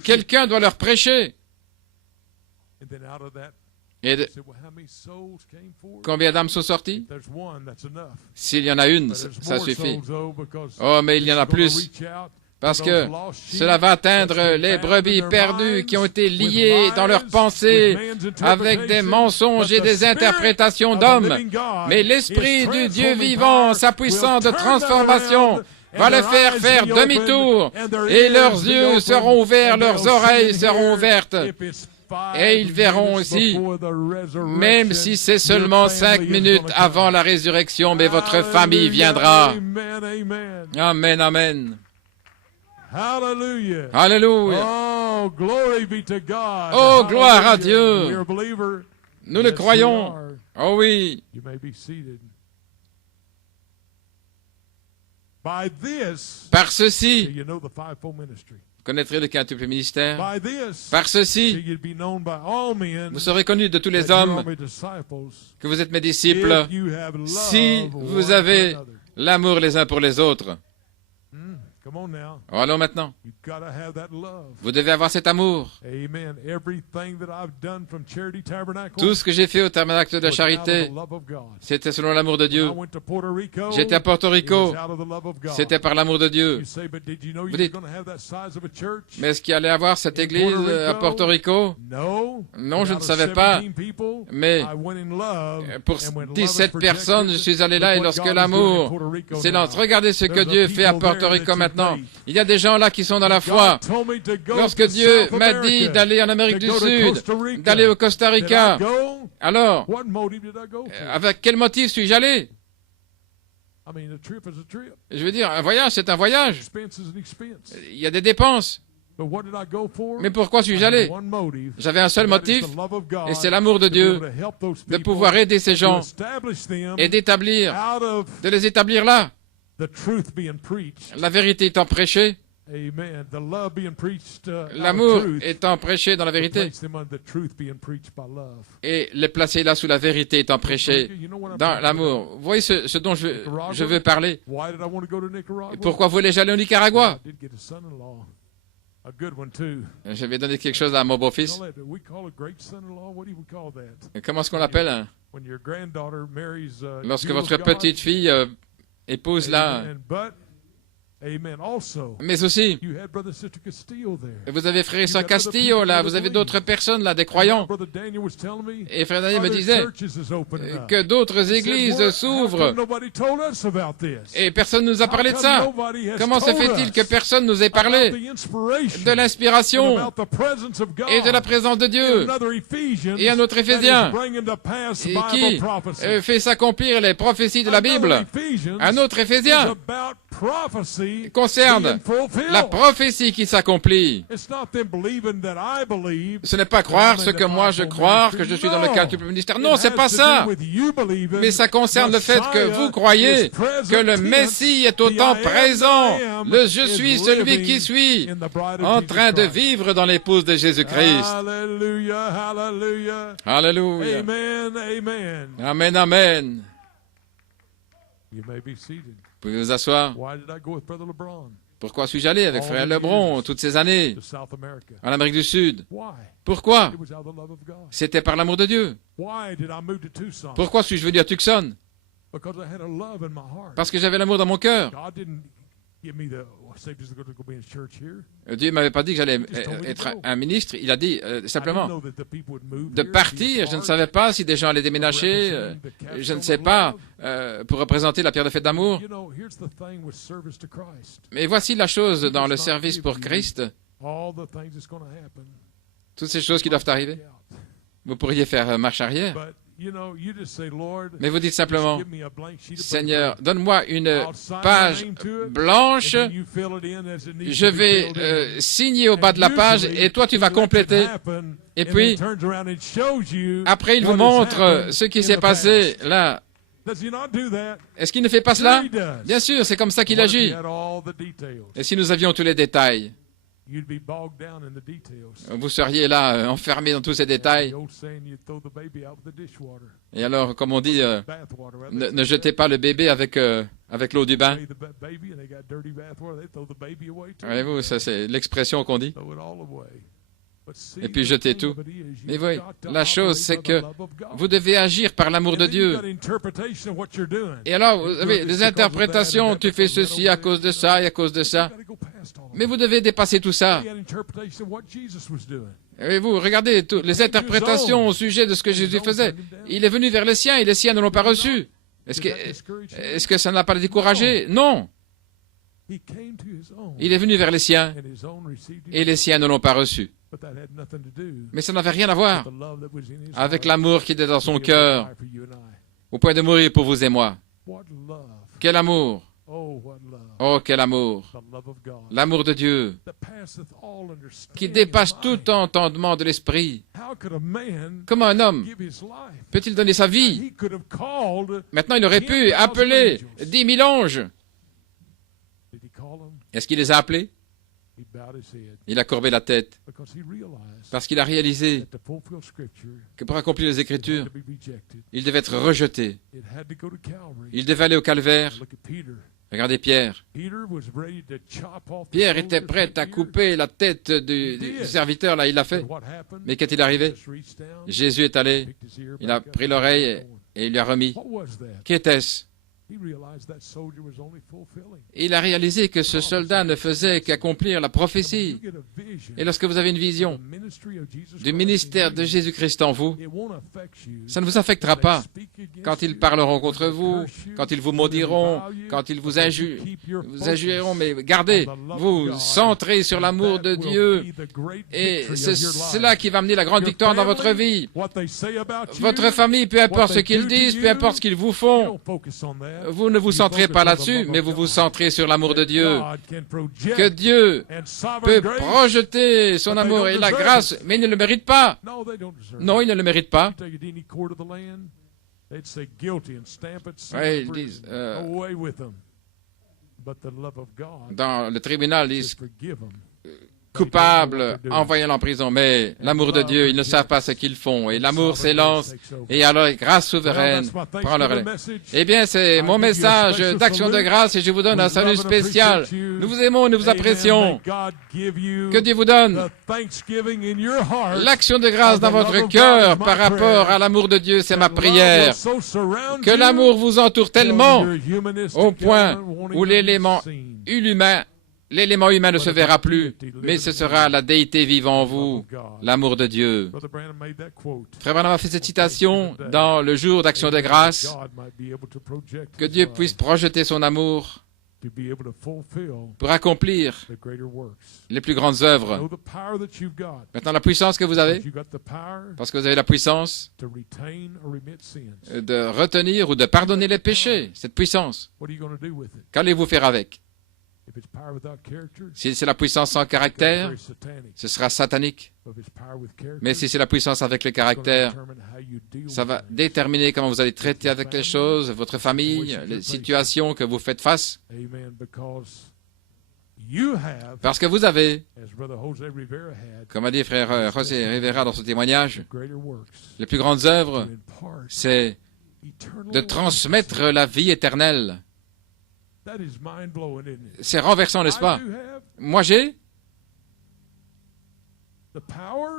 Quelqu'un doit leur prêcher. Et combien d'âmes sont sorties? S'il y en a une, ça suffit. Oh, mais il y en a plus. Parce que cela va atteindre les brebis perdues qui ont été liées dans leurs pensées avec des mensonges et des interprétations d'hommes. Mais l'Esprit du Dieu vivant, sa puissance de transformation, va les faire faire demi-tour. Et leurs yeux seront ouverts, leurs oreilles seront ouvertes. Et ils verront aussi, même si c'est seulement 5 minutes avant la résurrection, mais votre famille viendra. Amen, amen. Hallelujah. Alléluia. Oh, glory be to God. Oh, gloire à Dieu. We're a believer. Nous le croyons. Oh oui. You may be seated. By this, par ceci, you know the fivefold ministry. Vous connaîtrez le quintuple ministère. By this, par ceci, you'd be known by all men, vous serez connus de tous les hommes que vous êtes mes disciples si vous avez l'amour les uns pour les autres. Come on now. Oh, allons maintenant. You've got to have that love. Vous devez avoir cet amour. Amen. Everything that I've done from Charity Tabernacle, tout ce que j'ai fait au tabernacle de la charité, c'était selon l'amour de Dieu. J'étais à Porto Rico, c'était par l'amour de Dieu. Vous dites, mais est-ce qu'il allait avoir cette église à Porto Rico? Non, je ne savais pas. Mais pour 17 personnes, je suis allé là et lorsque l'amour s'élance, regardez ce que Dieu fait à Porto Rico maintenant. Il y a des gens là qui sont dans la foi. Lorsque Dieu m'a dit d'aller en Amérique du Sud, d'aller au Costa Rica, alors, avec quel motif suis-je allé? Je veux dire, un voyage, c'est un voyage. Il y a des dépenses. Mais pourquoi suis-je allé? J'avais un seul motif, et c'est l'amour de Dieu, de pouvoir aider ces gens et de les établir là. La vérité étant prêchée, l'amour étant prêché dans la vérité, et les placer là sous la vérité étant prêché dans l'amour. Vous voyez ce dont je veux parler. Pourquoi voulais-je aller au Nicaragua? Je vais donner quelque chose à mon beau-fils. Comment est-ce qu'on l'appelle? Hein? Lorsque votre petite fille épouse là Mais aussi, vous avez frère et sœur Castillo, là, vous avez d'autres personnes, là, des croyants. Et frère Daniel me disait que d'autres églises s'ouvrent. Et personne ne nous a parlé de ça. Comment se fait-il que personne nous ait parlé de l'inspiration et de la présence de Dieu et un autre Éphésien qui fait s'accomplir les prophéties de la Bible? Un autre Éphésien concerne la prophétie qui s'accomplit. Ce n'est pas croire ce que moi je crois, que je suis dans le quintuple ministère. Non, c'est pas ça. Mais ça concerne le fait que vous croyez que le Messie est au temps présent. Le je suis celui qui suis, en train de vivre dans l'épouse de Jésus-Christ. Alléluia. Alléluia. Amen. Amen. Amen, amen. You may be seated. Vous pouvez vous asseoir. Why did I go with Brother LeBron Pourquoi suis-je allé avec frère Lebron toutes ces années to South America? en Amérique du Sud? Why? Pourquoi? It was out of the love of God. C'était par l'amour de Dieu. Why did I move to Tucson? Pourquoi suis-je venu à Tucson? Because I had a love in my heart. Parce que j'avais l'amour dans mon cœur. God didn't give me the say just go be in church here. Dieu ne m'avait pas dit que j'allais être un ministre. Il a dit simplement de partir. Je ne savais pas si des gens allaient déménager. Je ne sais pas pour représenter la pierre de fête d'amour. Mais voici la chose dans le service pour Christ. Toutes ces choses qui doivent arriver. Vous pourriez faire marche arrière. Mais vous dites simplement, Seigneur, donne-moi une page blanche, je vais signer au bas de la page et toi tu vas compléter. Et puis, après il vous montre ce qui s'est passé là. Est-ce qu'il ne fait pas cela? Bien sûr, c'est comme ça qu'il agit. Et si nous avions tous les détails? Vous seriez là, enfermé dans tous ces détails. Et alors, comme on dit, ne jetez pas le bébé avec l'eau du bain. Voyez-vous, ça c'est l'expression qu'on dit. Et puis jetez tout. Mais voyez, la chose c'est que vous devez agir par l'amour de Dieu. Et alors, vous avez des interprétations, tu fais ceci à cause de ça et à cause de ça. Mais vous devez dépasser tout ça. Et vous, regardez les interprétations au sujet de ce que Jésus faisait. Il est venu vers les siens et les siens ne l'ont pas reçu. Est-ce que ça n'a pas découragé? Non. Il est venu vers les siens et les siens ne l'ont pas reçu. Mais ça n'avait rien à voir avec l'amour qui était dans son cœur, au point de mourir pour vous et moi. Quel amour! Oh, quel amour! L'amour de Dieu, qui dépasse tout entendement de l'esprit. Comment un homme peut-il donner sa vie? Maintenant, il aurait pu appeler 10 000 anges. Est-ce qu'il les a appelés? Il a courbé la tête parce qu'il a réalisé que pour accomplir les Écritures, il devait être rejeté. Il devait aller au calvaire. Regardez Pierre. Pierre était prêt à couper la tête du serviteur, là, il l'a fait. Mais qu'est-il arrivé? Jésus est allé, il a pris l'oreille et il lui a remis. Qu'était-ce? Il a réalisé que ce soldat ne faisait qu'accomplir la prophétie. Et lorsque vous avez une vision du ministère de Jésus-Christ en vous, ça ne vous affectera pas quand ils parleront contre vous, quand ils vous maudiront, quand ils vous injurieront. Mais gardez, vous centrez sur l'amour de Dieu. Et c'est cela qui va amener la grande victoire dans votre vie. Votre famille, peu importe ce qu'ils disent, peu importe ce qu'ils vous font, vous ne vous centrez pas là-dessus, mais vous vous centrez sur l'amour de Dieu. Que Dieu peut projeter son amour et la grâce, mais il ne le mérite pas. Non, il ne le mérite pas. Ouais, ils disent, dans le tribunal, ils disent, coupables, envoyez-les en prison. Mais l'amour de Dieu, ils ne savent pas ce qu'ils font. Et l'amour s'élance. Et alors, grâce souveraine prend le relais. Eh bien, c'est mon message d'action de grâce et je vous donne un salut spécial. Nous vous aimons, nous vous apprécions. Que Dieu vous donne l'action de grâce dans votre cœur par rapport à l'amour de Dieu. C'est ma prière. Que l'amour vous entoure tellement au point où l'élément humain ne se verra plus, mais ce sera la déité vivant en vous, l'amour de Dieu. Frère Branham a fait cette citation dans le jour d'action de grâce, que Dieu puisse projeter son amour pour accomplir les plus grandes œuvres. Maintenant, la puissance que vous avez, parce que vous avez la puissance de retenir ou de pardonner les péchés, cette puissance, qu'allez-vous faire avec? Si c'est la puissance sans caractère, ce sera satanique. Mais si c'est la puissance avec le caractère, ça va déterminer comment vous allez traiter avec les choses, votre famille, les situations que vous faites face. Parce que vous avez, comme a dit frère José Rivera dans son témoignage, les plus grandes œuvres, c'est de transmettre la vie éternelle. C'est renversant, n'est-ce pas? Moi, j'ai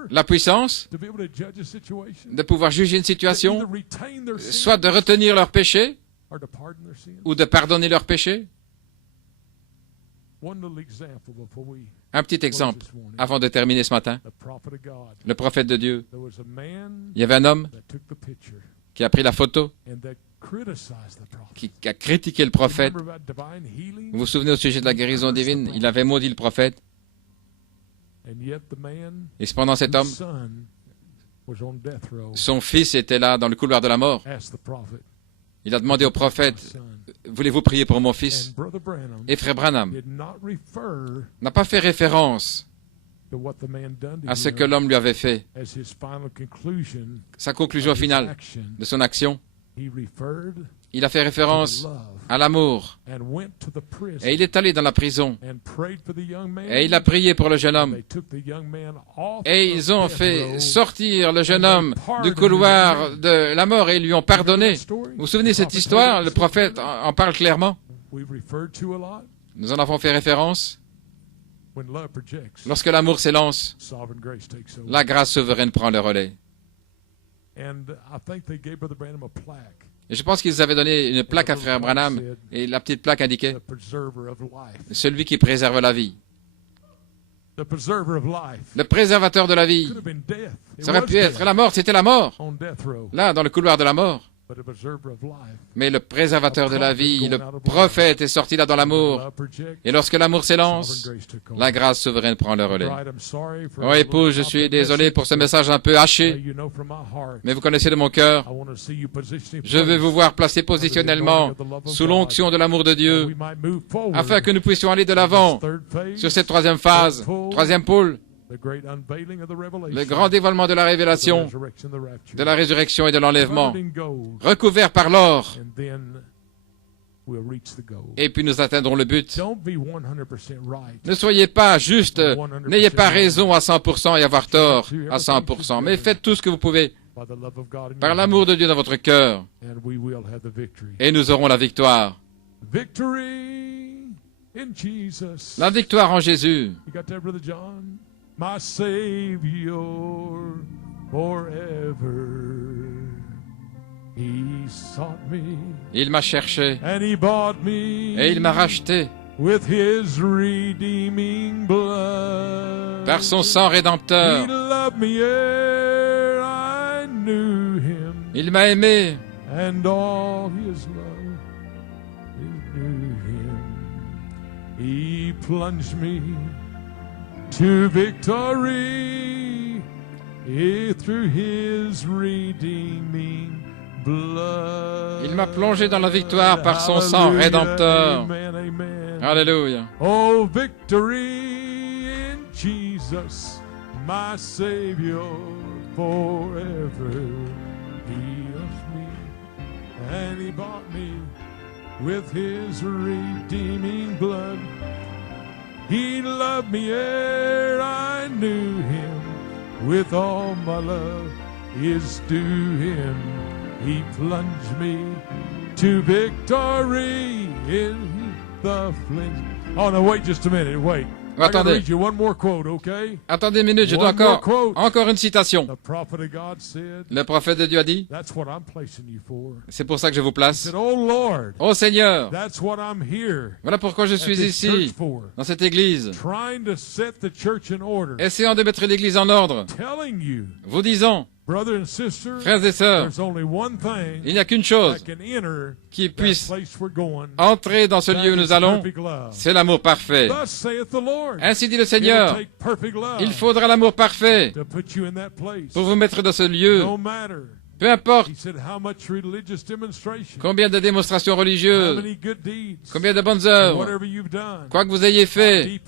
la puissance de pouvoir juger une situation, soit de retenir leurs péchés ou de pardonner leurs péchés. Un petit exemple avant de terminer ce matin. Le prophète de Dieu. Il y avait un homme qui a pris la photo, qui a critiqué le prophète. Vous vous souvenez au sujet de la guérison divine? Il avait maudit le prophète. Et cependant, cet homme, son fils était là dans le couloir de la mort. Il a demandé au prophète, « Voulez-vous prier pour mon fils ?» Et frère Branham n'a pas fait référence à ce que l'homme lui avait fait. Sa conclusion finale de son action, il a fait référence à l'amour. Et il est allé dans la prison. Et il a prié pour le jeune homme. Et ils ont fait sortir le jeune homme du couloir de la mort et ils lui ont pardonné. Vous vous souvenez de cette histoire? Le prophète en parle clairement. Nous en avons fait référence. Lorsque l'amour s'élance, la grâce souveraine prend le relais. Et je pense qu'ils avaient donné une plaque à frère Branham, et la petite plaque indiquait « Celui qui préserve la vie ». Le préservateur de la vie. Ça aurait pu être la mort, c'était la mort. Là, dans le couloir de la mort. Mais le préservateur de la vie, le prophète est sorti là dans l'amour. Et lorsque l'amour s'élance, la grâce souveraine prend le relais. Oh épouse, je suis désolé pour ce message un peu haché, mais vous connaissez de mon cœur. Je veux vous voir placé positionnellement sous l'onction de l'amour de Dieu, afin que nous puissions aller de l'avant sur cette troisième phase, troisième pôle. Le grand dévoilement de la révélation, de la résurrection et de l'enlèvement, recouvert par l'or. Et puis nous atteindrons le but. Ne soyez pas juste, n'ayez pas raison à 100% et avoir tort à 100%, mais faites tout ce que vous pouvez par l'amour de Dieu dans votre cœur. Et nous aurons la victoire. La victoire en Jésus. My Savior forever. He sought me. Il m'a cherché. And he bought me. Et il m'a racheté. With his redeeming blood. Par son sang rédempteur. He loved me ere I knew him. Il m'a aimé. And all his love is new him. He plunged me to victory through his redeeming blood. Il m'a plongé dans la victoire par son sang rédempteur. Alléluia. Oh, victory in Jesus, my Savior forever. He loves me and he bought me with his redeeming blood. He loved me ere I knew him. With all my love is due him. He plunged me to victory in the flames. Oh, no, wait just a minute. Wait. Attendez. Quote, okay? Attendez une minute, je dois encore une citation. Le prophète de Dieu a dit, c'est pour ça que je vous place. Ô Seigneur, voilà pourquoi je suis ici, dans cette église, essayant de mettre l'église en ordre, vous disant, frères et sœurs, il n'y a qu'une chose qui puisse entrer dans ce lieu où nous allons, c'est l'amour parfait. Ainsi dit le Seigneur, il faudra l'amour parfait pour vous mettre dans ce lieu. Peu importe combien de démonstrations religieuses, combien de bonnes œuvres, quoi que vous ayez fait,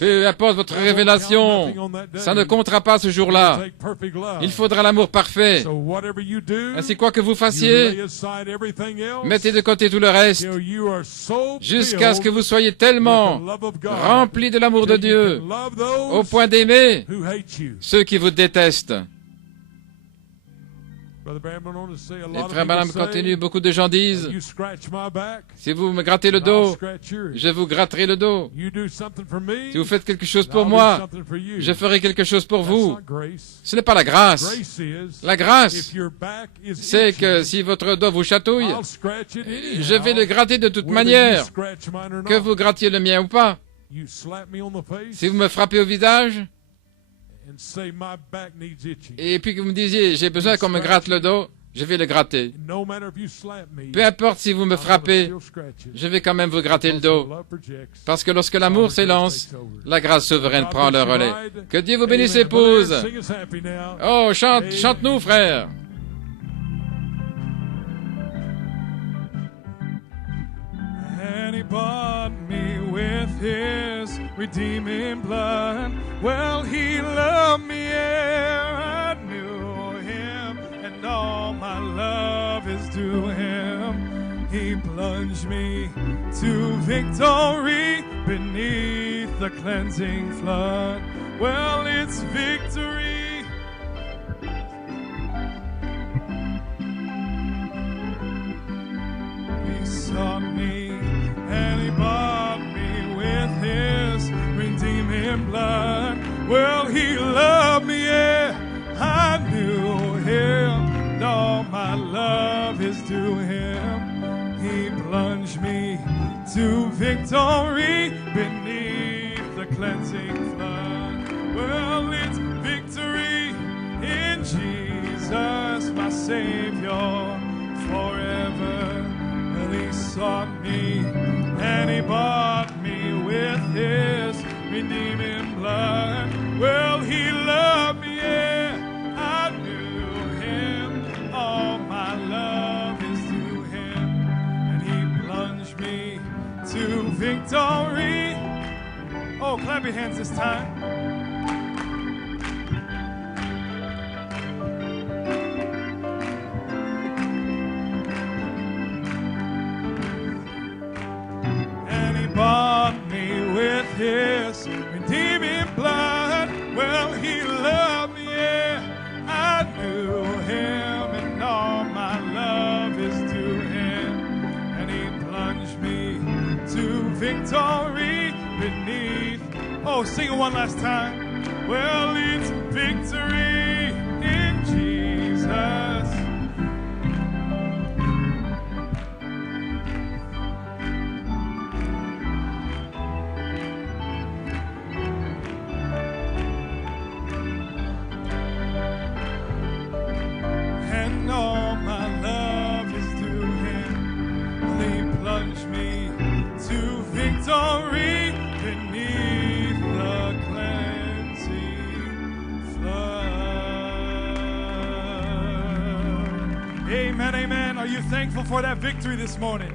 peu importe votre révélation, ça ne comptera pas ce jour-là. Il faudra l'amour parfait. Ainsi, quoi que vous fassiez, mettez de côté tout le reste, jusqu'à ce que vous soyez tellement remplis de l'amour de Dieu, au point d'aimer ceux qui vous détestent. Et Frère Branham continue, beaucoup de gens disent, si vous me grattez le dos, je vous gratterai le dos. Si vous faites quelque chose pour moi, je ferai quelque chose pour vous. Ce n'est pas la grâce. La grâce, c'est que si votre dos vous chatouille, je vais le gratter de toute manière, que vous grattiez le mien ou pas. Si vous me frappez au visage, et puis que vous me disiez, j'ai besoin qu'on me gratte le dos, je vais le gratter. Peu importe si vous me frappez, je vais quand même vous gratter le dos. Parce que lorsque l'amour s'élance, la grâce souveraine prend le relais. Que Dieu vous bénisse, épouse. Oh, chante-nous, frère. And he bought me with his redeeming blood. Well, he loved me ere I knew him, and all my love is due him. He plunged me to victory beneath the cleansing flood. Well, it's victory. He sought me and he bought me with his redeeming blood. Well, he loved me, yeah, I knew him, and all my love is due him. He plunged me to victory beneath the cleansing flood. Well, it's victory in Jesus, my Savior, forever. Well, he sought me and he bought me with his redeeming blood. Well, he loved me, yeah, I knew him. All my love is to him. And he plunged me to victory. Oh, clap your hands this time. Bought me with his redeeming blood. Well, he loved me, yeah, I knew him, and all my love is to him. And he plunged me to victory beneath. Oh, sing it one last time. Well, it's victory in Jesus. Victory beneath the cleansing flood. Amen, amen. Are you thankful for that victory this morning?